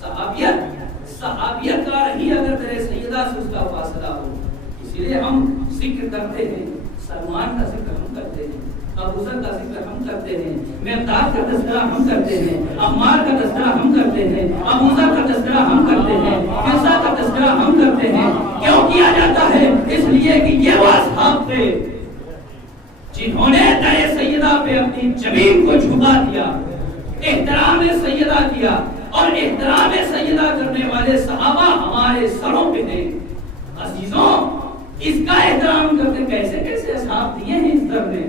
صحابیت کا رہی اگر میرے سیدہ سے اس کا فاصلہ ہو. اسی لیے ہم ذکر کرتے ہیں, سلمان کا ذکر ہم کرتے ہیں, ابو ذر کا ذکر ہم کرتے ہیں, مقداد کا تذکرہ ہم کرتے ہیں, عمار کا تذکرہ ہم کرتے ہیں, ابو ذر کا تذکرہ ہم کرتے ہیں, حفصہ کا تذکرہ ہم کرتے ہیں. کیوں کیا جاتا ہے؟ اس لیے کہ یہ وہ اصحاب تھے جنہوں نے در سیدہ پہ اپنی زمین کو جھکا دیا, احترام سیدہ کیا. اور احترام سیدہ کرنے والے صحابہ ہمارے سروں پہ ہیں. عزیزوں, اس کا احترام کرتے کیسے کیسے اصحاب دیے ہیں اس در نے,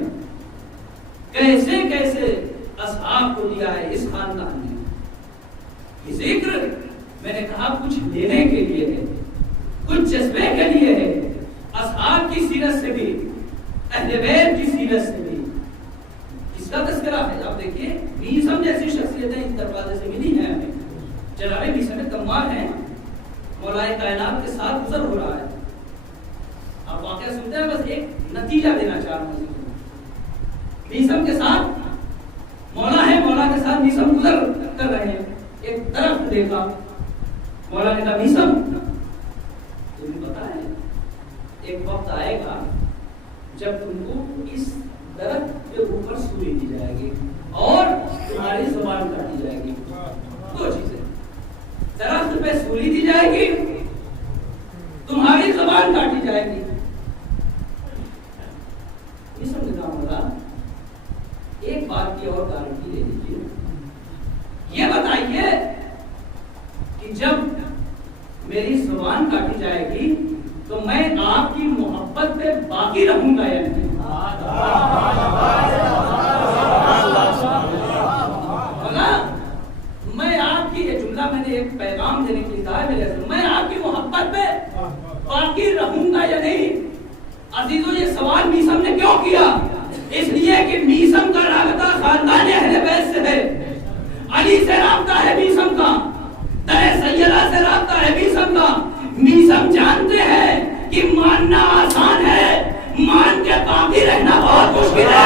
کیسے کیسے اصحاب کو دیا ہے اس خاندان نے. یہ ذکر میں نے کہا کچھ لینے کے لیے ہے, کچھ جذبے کے لیے ہے. اصحاب کی سیرت سے بھی, اہل بیت کی سیرت سے بھی اس کا تذکرہ ہے. آپ دیکھیے میثم جیسی شخصیتیں اس دروازے سے ملی ہیں ہمیں. جناب میثم کمار ہیں, مولائے کائنات کے ساتھ گزر ہو رہا ہے. آپ واقعہ سنتے ہیں, بس ایک نتیجہ دینا چاہ رہا ہوں. میثم کے ساتھ مولا ہے, مولا کے ساتھ میثم گزر کر رہے ہیں. ایک درخت دیکھا, مولا نے کہا میثم تمہیں پتا ہے ایک وقت آئے گا جب تم کو اس درخت کے اوپر سولی دی جائے گی اور تمہاری زبان کاٹی جائے گی. دو چیزیں, درخت پہ سولی دی جائے گی, تمہاری زبان کاٹی جائے گی. یہ سب نظام ہوگا. ایک بات کی اور گارنٹی لے لیجیے, یہ بتائیے کہ جب میری زبان کاٹی جائے گی تو میں آپ کی محبت پہ باقی رہوں گا یا نہیں؟ علی سے رابطہ ہے میثم کا، در سیدہ سے رابطہ ہے میثم کا۔ میثم جانتے ہیں کہ ماننا آسان ہے، مان کے باقی رہنا بہت مشکل ہے۔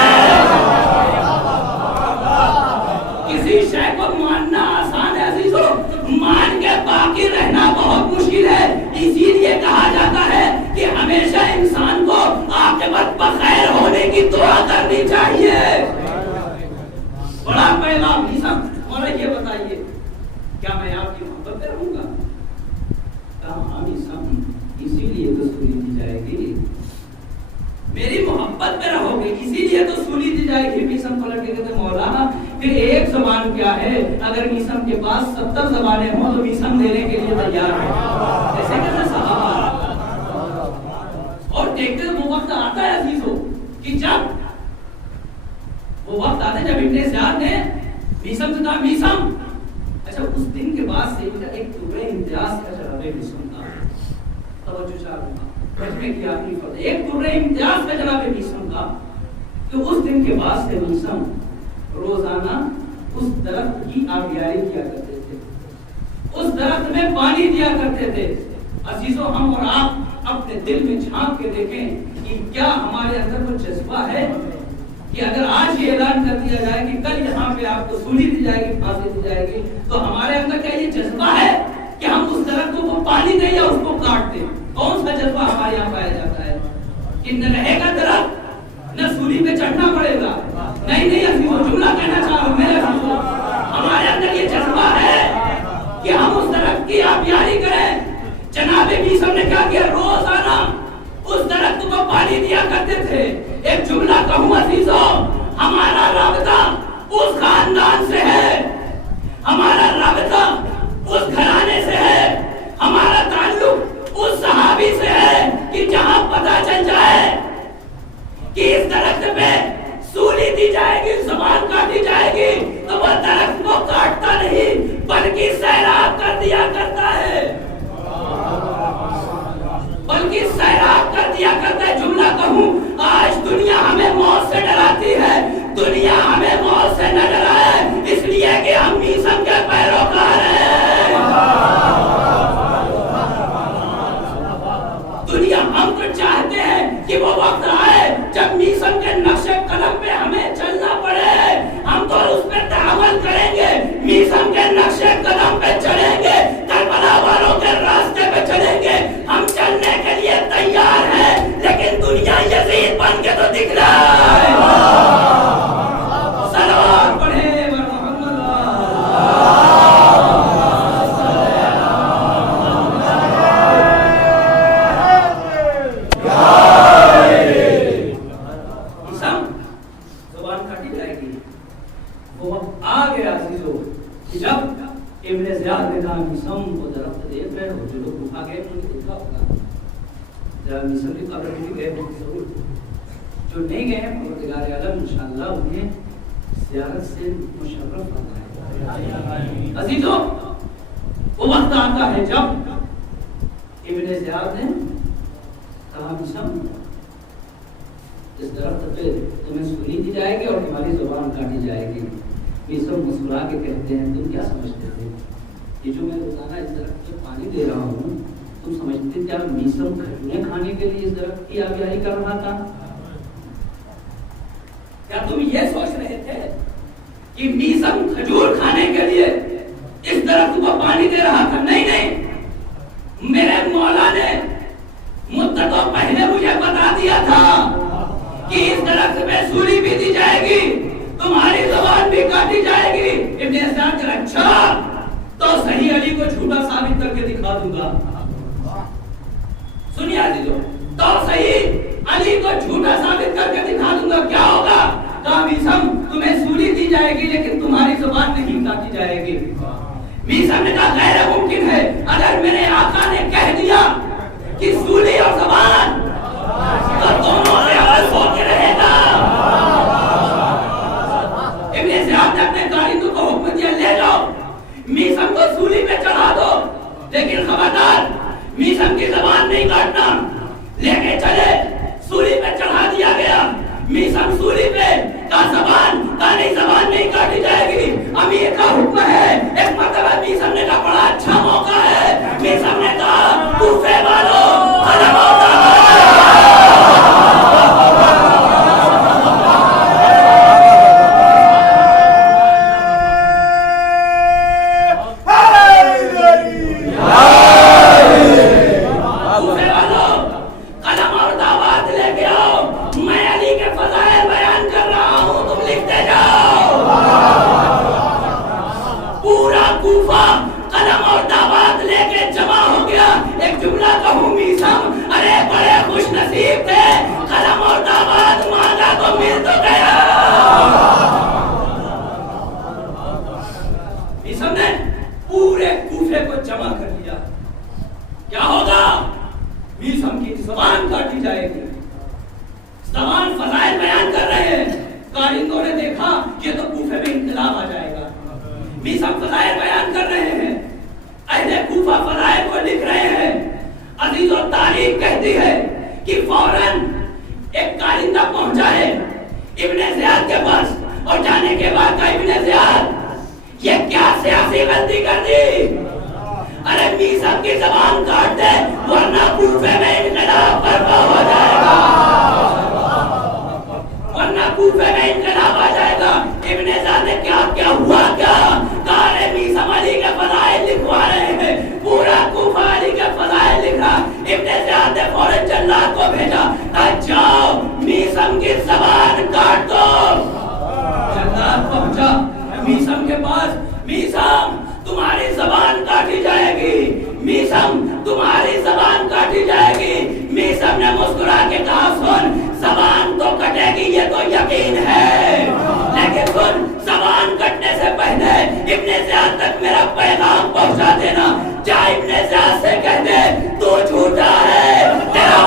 کسی شے کو ماننا آسان ہے عزیزو، مان کے باقی رہنا بہت مشکل ہے۔ اسی لیے کہا جاتا ہے کہ ہمیشہ انسان کو عاقبت بخیر ہونے کی دعا کرنی چاہیے۔ بڑا پہلا میثم، اور یہ بتائیے کیا میں آپ کی محبت پہ رہوں گا؟ کہا میثم اسی لیے تو سولی دی جائے گی، میری محبت پہ رہو گے اسی لیے تو سولی دی جائے گی۔ میثم پلٹ کے کہتے مولانا پھر ایک زبان کیا ہے؟ اگر میثم کے پاس 70 زبانیں ہوں تو میثم دینے کے لیے تیار ہے، ایسے کہتے صحابہ۔ اور دیکھتے وہ وقت آتا ہے عزیزو کہ جب وہ وقت آتا ہے جب ابن زیاد نے میثم سے کہا میثم، اچھا اس دن کے بعد سے ایک ٹکڑے امتیاز کا جناب میثم کا توجہ چاہوں گا، میں کی آخری فرض ایک ٹکڑے امتیاز کا جناب میثم کا، کہ اس دن کے بعد سے میثم روزانہ اس درخت کی آبیاری کیا کرتے تھے، اس درخت میں پانی دیا کرتے تھے۔ عزیزو ہم اور آپ اپنے دل میں جھانک کے دیکھیں کہ کیا ہمارے اندر وہ جذبہ ہے کہ اگر آج یہ اعلان کر دیا جائے کہ کل یہاں پہ آپ کو سولی دی جائے گی، پھانسی دی جائے گی، تو ہمارے اندر کیا یہ جذبہ ہے کہ ہم اس درخت کو پانی دیں یا اس کو کاٹ دیں؟ کون سا جذبہ ہمارے یہاں پایا جاتا ہے کہ نہ رہے گا درخت نہ سولی پہ چڑھنا پڑے گا؟ نہیں عزیزو، جملہ کہنا چاہ رہا ہوں میرے عزیزو، ہمارے اندر یہ جذبہ ہے کہ ہم اس درخت کی آبیاری کریں۔ جناب میثم نے کیا کیا؟ روزانہ اس درخت کو پانی دیا کرتے تھے۔ ایک جملہ کہوں عزیزو، ہمارا رابطہ اس خاندان سے ہے، ہمارا رابطہ اس گھرانے سے ہے، ہمارا تعلق اس صحابی سے ہے کہ جہاں پتہ چل جائے کہ اس درخت پہ سولی دی جائے گی، زبان کاٹی جائے گی، تو وہ درخت کو کاٹتا نہیں بلکہ سیراب کر دیا کرتا ہے، بلکہ سیراب کر دیا کرتا ہے۔ جملہ کہوں، آج دنیا ہمیں موت سے ڈراتی ہے، دنیا ہمیں موت سے نہ ڈرائے، اس لیے کہ ہم میثم کے پیروکار ہیں۔ دنیا ہم تو چاہتے ہیں کہ وہ وقت آئے جب میثم کے نقش قدم پہ ہمیں چلنا پڑے، ہم تو اس پہ تعامل کریں گے، میثم کے نقش قدم پہ چلیں گے، کربلا والوں کے راستے پہ چلیں گے، ہم چلنے کے لیے تیار ہیں، لیکن دنیا یزید بن کے تو دکھ رہا ہے۔ صلوات پڑھے محمد زبان کاٹی جائے گی۔ وہ وقت آ گیا عزیزو کہ جب ابن زیاد نے کہا میثم کو درخت دیکھ رہے ہو، جو لوگ گھا گئے انہوں نے دیکھا ہوگا، جب میثم کی قبر بھی گئے ہوں ضرور، جو نہیں گئے ہیں پروردگار عالم انشاءاللہ انہیں زیارت سے مشرف فرمائے۔ عزیزو وہ وقت آتا ہے جب ابن زیاد نے کہا میثم اس درخت پہ تمہیں سولی دی جائے گی اور تمہاری زبان کاٹی جائے گی۔ میثم مسکرا کے کہتے ہیں تم کیا سمجھتے تھے؟ یہ جو میں روزانہ اس درخت پہ پانی دے رہا ہوں، تم سمجھتے کیا میثم کھجوریں کھانے کے لیے اس درخت کی آبیاری کر رہا تھا؟ کیا تم یہ سوچ رہے تھے کہ میثم کھجور کھانے کے لیے اس درخت کو پانی دے رہا تھا؟ نہیں، میرے مولا نے مدتوں پہلے مجھے بتا دیا تھا کہ اس درخت پہ سولی بھی دی جائے گی، تمہاری زبان بھی کاٹی جائے گی۔ ابن زیاد کہا اچھا تو صحیح علی کو جھوٹا ثابت کر کے دکھا دوں گا۔ سنیے عزیزو، تو صحیح علی کو جھوٹا ثابت کر کے دکھا دوں گا، کیا ہوگا؟ کہا میثم تمہیں سولی دی جائے گی لیکن تمہاری زبان نہیں کاٹی جائے گی۔ میثم نے کہا غیر ممکن ہے، اگر میرے آقا نے کہہ دیا کہ سولی اور زبان، تو دونوں سے عوض ہو کے رہے گا۔ ابن زیاد نے اپنے کاریندوں کو حکم دیا لے جاؤ، میثم کو سولی پہ چڑھا دو، لیکن خبردار میثم کی زبان نہیں کاٹنا۔ لے کے چلے، سولی پہ چڑھا دیا گیا، میثم سولی پہ، کا زبان نہیں کاٹی جائے گی، امیر کا حکم ہے کوفہ قلم اور دعوات لے کے جمع ہو گیا. ایک جملہ کہوں میثم، ارے بڑے خوش نصیب تھے، قلم اور دعوات مانگا تو مل تو گیا. میثم نے پورے کوفے کو جمع کر لیا. کیا ہوگا؟ میثم کی زبان کاٹی جائے گی. زبان فضائل بیان کر رہے ہیں، کارندوں نے دیکھا کہ تو کوفے میں انقلاب آ جائے گا. میثم فضائل بیان کر رہے ہیں، اہل کوفہ فضائل کو لکھ رہے ہیں. عزیز و تاریخ کہتی ہے کہ فوراً ایک کارندہ پہنچا ہے ابن زیاد کے پاس، اور جانے کے بعد کا ابن زیاد یہ کیا سیاسی غلطی کر دی؟ ارے میثم کی زبان کاٹ دے ورنہ کوفے میں انقلاب برپا ہو جائے گا، ورنہ کوفے میں انقلاب آ جائے گا. ابن زیاد نے کیا ہوا کیا؟ کہا میثم علی کے فضائل لکھوا رہے ہیں، پورا کوفہ علی کے فضائل لکھ رہا. ابن زیاد نے فوراً جلاد کو بھیجا، جاؤ میثم کی زبان کاٹ دو. جلاد پہنچا میثم کے پاس. میثم تمہاری زبان کاٹی جائے گی، میثم تمہاری زبان کاٹی جائے گی. میثم نے مسکرا کے کہا سن، زبان تو کٹے گی یہ تو یقین ہے، لیکن سن زبان کٹنے سے پہلے ابن زیاد تک میرا پیغام پہنچا دینا. جا ابن زیاد سے کہہ دے تو جھوٹا ہے، تیرا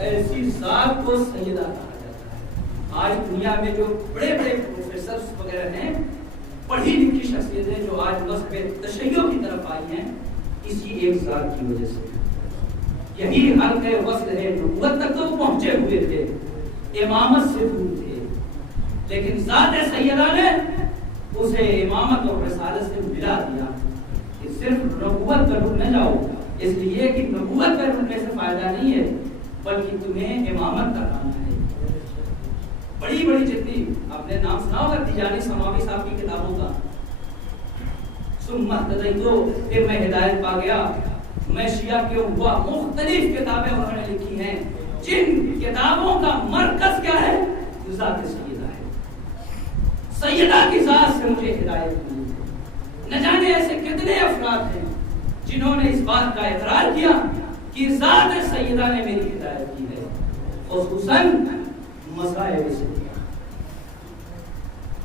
ایسی ذات کو سیدہ کہا جاتا ہے. آج دنیا میں جو بڑے بڑے پروفیسرز وغیرہ ہیں، پڑھی لکھی شخصیتیں جو آج مذہب تشیع کی طرف آئی ہیں، اسی ایک ذات کی وجہ سے. یہی حلق وصل ہے، نبوت تک تو پہنچے ہوئے تھے، امامت سے دور تھے، لیکن ذات سیدہ نے اسے امامت اور رسالت سے ملا دیا. اس صرف نبوت پر رک نہ جاؤ، اس لیے کہ نبوت پر رکنے سے فائدہ نہیں ہے، بلکہ تمہیں امامت کا کام ہے۔ بڑی بڑی جتنی آپ نے نام سنا ہوگا تیجانی سماوی صاحب کی کتابوں کا، سمت تدیتو، کہ میں ہدایت پا گیا، میں شیعہ کیوں ہوا، مختلف کتابیں انہوں نے لکھی ہیں، جن کتابوں کا مرکز کیا ہے؟ ذات سیدہ ہے۔ سیدہ کی ذات سے مجھے ہدایت ملی ہے۔ نہ جانے ایسے کتنے افراد ہیں جنہوں نے اس بات کا اقرار کیا کہ ذات سیدہ نے میری ہدایت کی ہے، خصوصاً مصائب سے،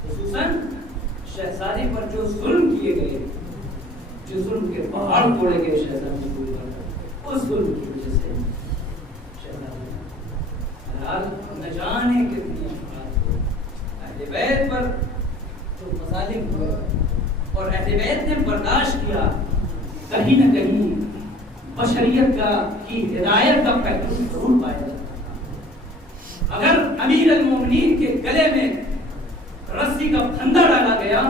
خصوصاً شہزادی پر جو ظلم کیے گئے، جو ظلم کے پہاڑ توڑے گئے شہزادی پر، اس ظلم کی وجہ سے شہزادی نہ جانے کتنی افراد کو اہل بیت پر جو مظالم ہوئے اور اہل بیت نے برداشت کیا، کہیں نہ کہیں بشریت کی ہدایت کا پہلو ضرور پایا جاتا ہے۔ اگر امیر المومنین کے گلے میں رسی کا پھندا ڈالا گیا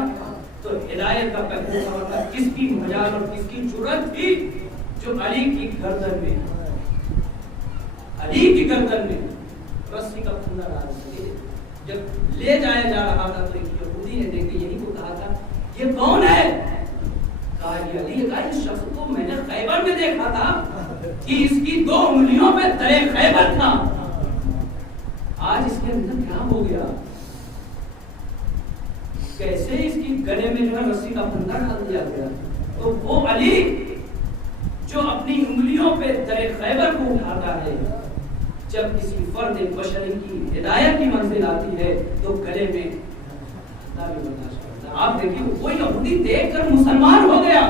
تو ہدایت کا پہلو تھا، کس کی مجال اور کس کی جرأت تھی جو علی کی گردن میں، علی کی گردن میں رسی کا پھندا ڈال سکے۔ جب لے جایا جا رہا تھا تو ایک یہودی نے دیکھ کے یہی کو کہا تھا، یہ کون ہے؟ کہا یہ علی، کہا اس شخص کو میں نے خیبر میں دیکھا تھا کہ اس کی 2 انگلیوں پہ درے خیبر تھا، آج اس کے اندر کیا ہو گیا؟ کیسے اس کی گلے میں جو ہے رسی کا پھندا ڈال دیا گیا؟ تو وہ علی جو اپنی انگلیوں پہ درے خیبر کو اٹھاتا ہے، جب کسی فرد بشری کی ہدایت کی منزل آتی ہے تو گلے میں پھندا بھی برداشت کرتا ہے۔ آپ دیکھیے وہ یہودی دیکھ کر مسلمان ہو گیا،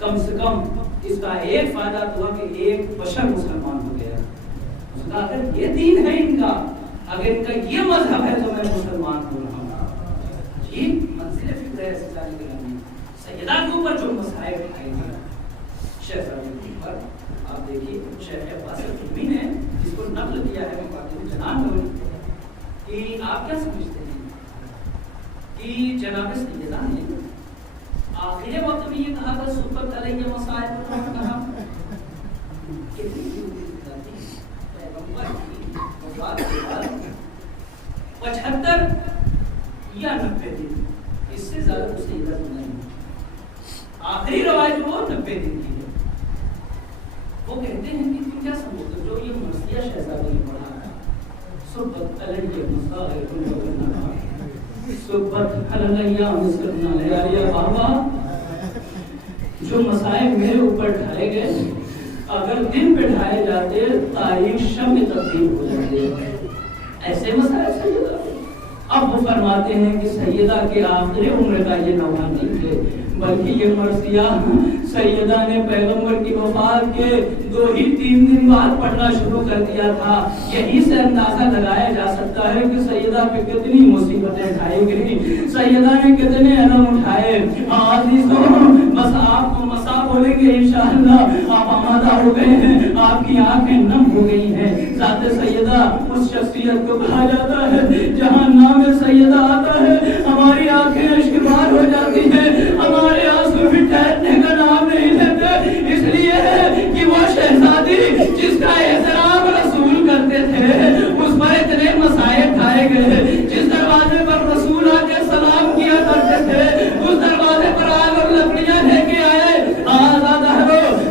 کم سے کم اس کا ایک فائدہ ہوا کہ ایک بشر مسلمان ہو گیا۔ اس کا اگر یہ دین ہے ان کا، اگر ان کا یہ مذہب ہے تو میں مسلمان ہو رہا ہوں۔ یہ منزل فکر ہے سیدہ کے اوپر جو مسائل اٹھائے گئے شہزادی کے اوپر، آپ دیکھیے شیخ عباس الفہمی نے جس کو نقل کیا ہے مقادم جنان میں کہ آپ کیا سمجھتے ہیں کہ جناب سیدہ نے آخر وقت میں یہ کہا تھا صحبت علیہ مسائل پر کہا کتنی پیغمبر کی وفات کے بعد 75 یا 90 دن، اس سے زیادہ تو سیدہ نہیں، آخری روایت وہ 90 دن کی ہے۔ وہ کہتے ہیں کہ تم کیا سمجھتے جو یہ مرثیہ شہزادی نے پڑھا ہے، صحبت علیہ مسائل صحبت علیہ مسائل بابا، جو مسائل میرے اوپر ڈھائے گئے اگر دن پہ ڈھائے جاتے تاریخ شب میں تبدیل ہو جاتے، ایسے مسائل سیدہ۔ اب وہ فرماتے ہیں کہ سیدہ کے آخری عمر کا یہ نوحہ نہیں تھے، بلکہ یہ مرثیہ سیدہ نے پیغمبر کی وفات کے 2-3 دن بعد پڑھنا شروع کر دیا تھا۔ یہی سے اندازہ لگایا جا سکتا ہے کہ سیدہ پہ کتنی مصیبتیں اٹھائی گئی، سیدہ نے کتنے علم اٹھائے۔ بس آپ کو مسا بولیں گے انشاءاللہ، آپ آمادہ ہو گئے ہیں، آپ کی آنکھیں نم ہو گئی ہیں۔ ذات سیدہ اس شخصیت کو کہا جاتا ہے جہاں نام سیدہ آتا ہے ہماری آنکھیں اشکبار ہو جاتی ہیں، ہمارے آنسو بھی ٹھہرنے کا نام نہیں لیتے، اس لیے ہے کہ وہ شہزادی جس کا احترام رسول کرتے تھے اس پر اتنے مسائل ڈھائے گئے، جس دروازے پر رسول آ کے سلام کیا کرتے تھے اس دروازے پر آگ اور لکڑیاں لے کے آئے۔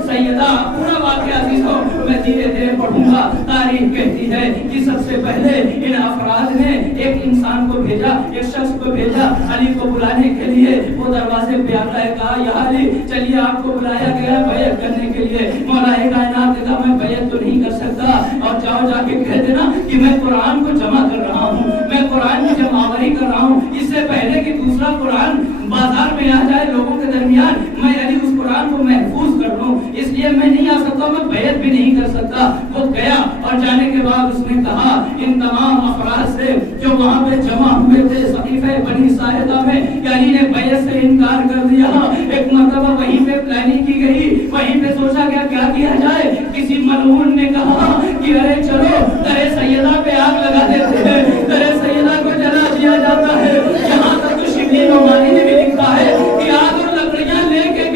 سیدہ پورا واقعہ عزیزوں میں دھیرے دھیرے پڑھوں گا۔ تاریخ کہتی ہے کہ سب سے پہلے ان افراد نے ایک انسان کو بھیجا، ایک شخص کو بھیجا علی کو بلانے کے لیے۔ وہ دروازے پہ آتا ہے، کہا یا علی چلیے آپ کو بلایا گیا بیعت کرنے کے لیے۔ مولا کائنات نے کہا میں بیعت تو نہیں کر سکتا، اور جاؤ جا کے کہہ دینا کہ میں قرآن کو جمع کر رہا ہوں، میں قرآن کی جمع آوری کر رہا ہوں، اس سے پہلے کہ دوسرا قرآن بازار میں آ جائے لوگوں کے درمیان میں علی اس قرآن کو محفوظ کر لوں، اس لیے میں نہیں آ سکتا، میں بیعت بھی نہیں کر سکتا۔ وہ گیا اور جانے کے بعد اس نے کہا ان تمام افراد سے جو وہاں پہ جمع ہوئے تھے صحیفہ بنی ساعدہ میں کہ علی نے بیعت سے انکار کر دیا۔ ایک مرتبہ وہیں پہ پلاننگ کی گئی، وہیں پہ سوچا گیا کیا کیا جائے۔ کسی ملعون نے کہا کہ ارے چلو درے سیدہ پہ آگ لگا دیتے ہیں، درے سیدہ کو جلا دیا جاتا ہے۔ یہاں تک شبلی نعمانی نے بھی لکھا ہے کہ آگ اور لکڑیاں لے کے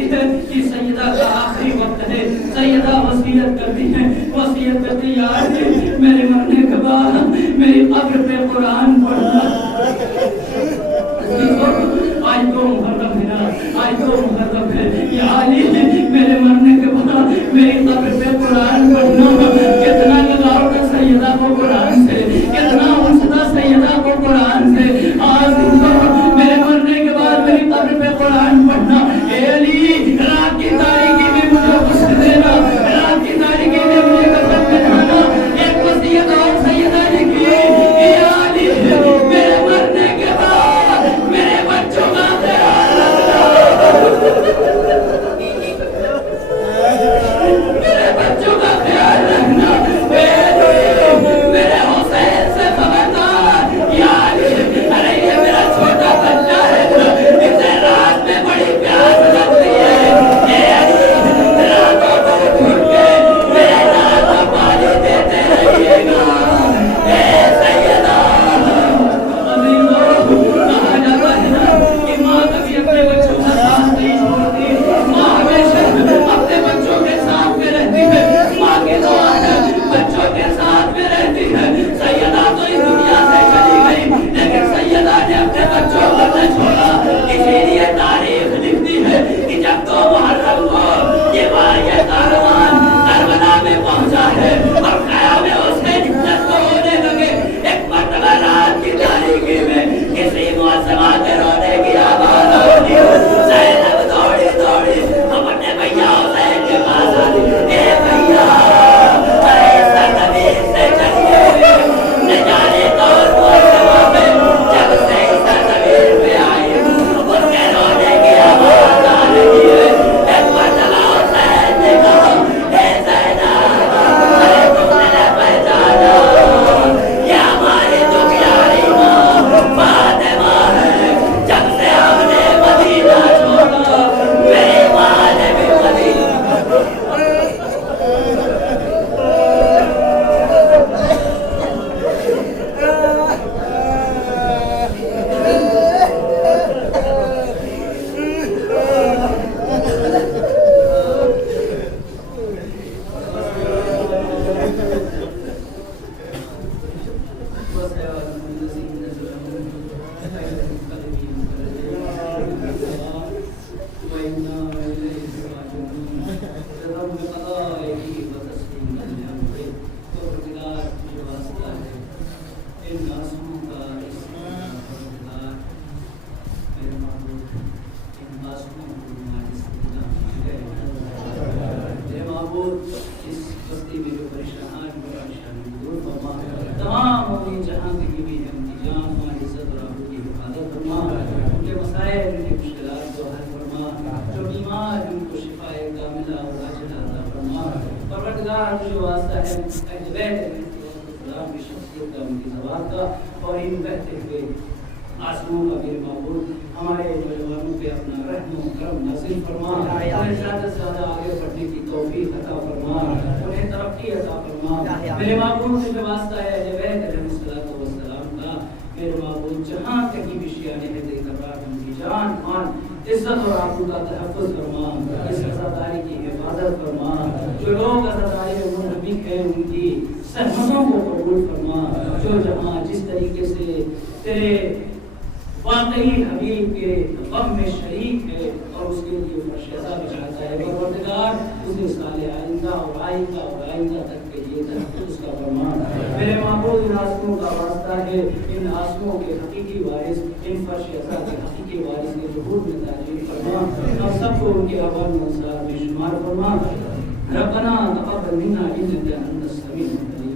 آتی ہے کہ سیدہ کا آخری وقت ہے. سیدہ وصیت کرتی ہیں, وصیت کرتی یار میرے مرنے کے بعد میری قبر پہ قرآن پڑھنا. آج تو محرم ہے نا, آج تو محرم ہے. یا علی میرے مرنے کے بعد میری قبر پہ قرآن پڑھنا. کتنا لگاؤ تھا سیدہ کو قرآن سے, کتنا انسدہ سیدہ کو قرآن سے. آج تو میرے مرنے کے بعد میری قبر پہ قرآن پڑھنا. اے علی رات کی تاریکی میں مجھے غسل دینا, رات کی تاریکی میں مجھے کفن پہنانا. ایک وصیت اور سیدہ نے کی, یا علی میرے مرنے کے بعد میرے بچوں کا خیال رکھنا, میرے بچوں کا خیال رکھنا. میرے حسین سے خبردار, یا علی ارے یہ میرا چھوٹا بچہ ہے, اسے رات میں بڑی پیاس لگتی ہے. اے علی راتوں کو اٹھ کے میرے نام کا پانی دیتے رہیے گا. اے سیدہ کہا جاتا ہے نا کہ ماں کبھی اپنے بچوں کا ساتھ نہیں چھوڑتی, ماں ہمیشہ اپنے بچوں کے ساتھ میں رہتی ہے. ماں کی دعا ہے بچوں کے ساتھ میں رہتی ہے. سیدہ تو اس دنیا سے چلی گئی لیکن سیدہ نے اپنے بچوں کو نہ چھوڑا. اسی لیے تاریخ لکھتی ہے کہ جب تو محرم کو یہ کاروان کربلا میں پہنچا ہے اور خیام اس میں جنت کو ہونے لگے, ایک مرتبہ رات کی تاریکی میں کسی معصمہ کے رونے کی آواز ہوتی ہے. زینب دوڑی دوڑی اپنے بھیا حسین کے پاس آتی, اے بھیا ارے سرزمین سے چلیے, نہ جانے کون معصمہ میں جب سے اس سرزمین پہ آئی اس کے رونے کی آواز آ رہی ہے. ایک مرتبہ حسین نے کہا, اے زینب ارے تم نے پہچانا یہ ہماری دکھیاری ماں فاطمہ ہے. جب سے ہم نے مدینہ چھوڑا میری ماں نے بھی مدینہ اور ان بہتے ہوئے آسموں کا میرے معبود ہمارے نوجوانوں پہ اپنا رحم و کرم نازل فرما, انہیں زیادہ سے زیادہ آگے بڑھنے کی توفیق عطا فرما, انہیں ترقی عطا فرما. میرے معبود سے جو واسطہ ہے جب علیہ السلام کا, میرے معبود جہاں کہیں بھی شیعہ نے قرار کی جان مان عزت اور آبرو کا تحفظ فرما, اس عزاداری کی حفاظت فرما. جو لوگ عزاداری میں منہمک ہیں ان کی سہمتوں کو قبول فرما. جو جہاں جس طریقے سے تیرے واقعی حبیب کے غم میں شریک ہے اور اس کے لیے فرشتہ بچاتا ہے, پروردگار اسے سال آئندہ اور آئندہ اور آئندہ تک کے لیے تحفظ کا فرما. میرے معبود ان آسموں کا واسطہ ہے, ان آسموں کے حقیقی وارث, ان فرشتہ کے حقیقی وارث کے ظہور میں تعجیل فرما. ہم سب کو ان کے عوام انصار میں شمار فرما. ربنا تقبل منا انك انت السميع العليم.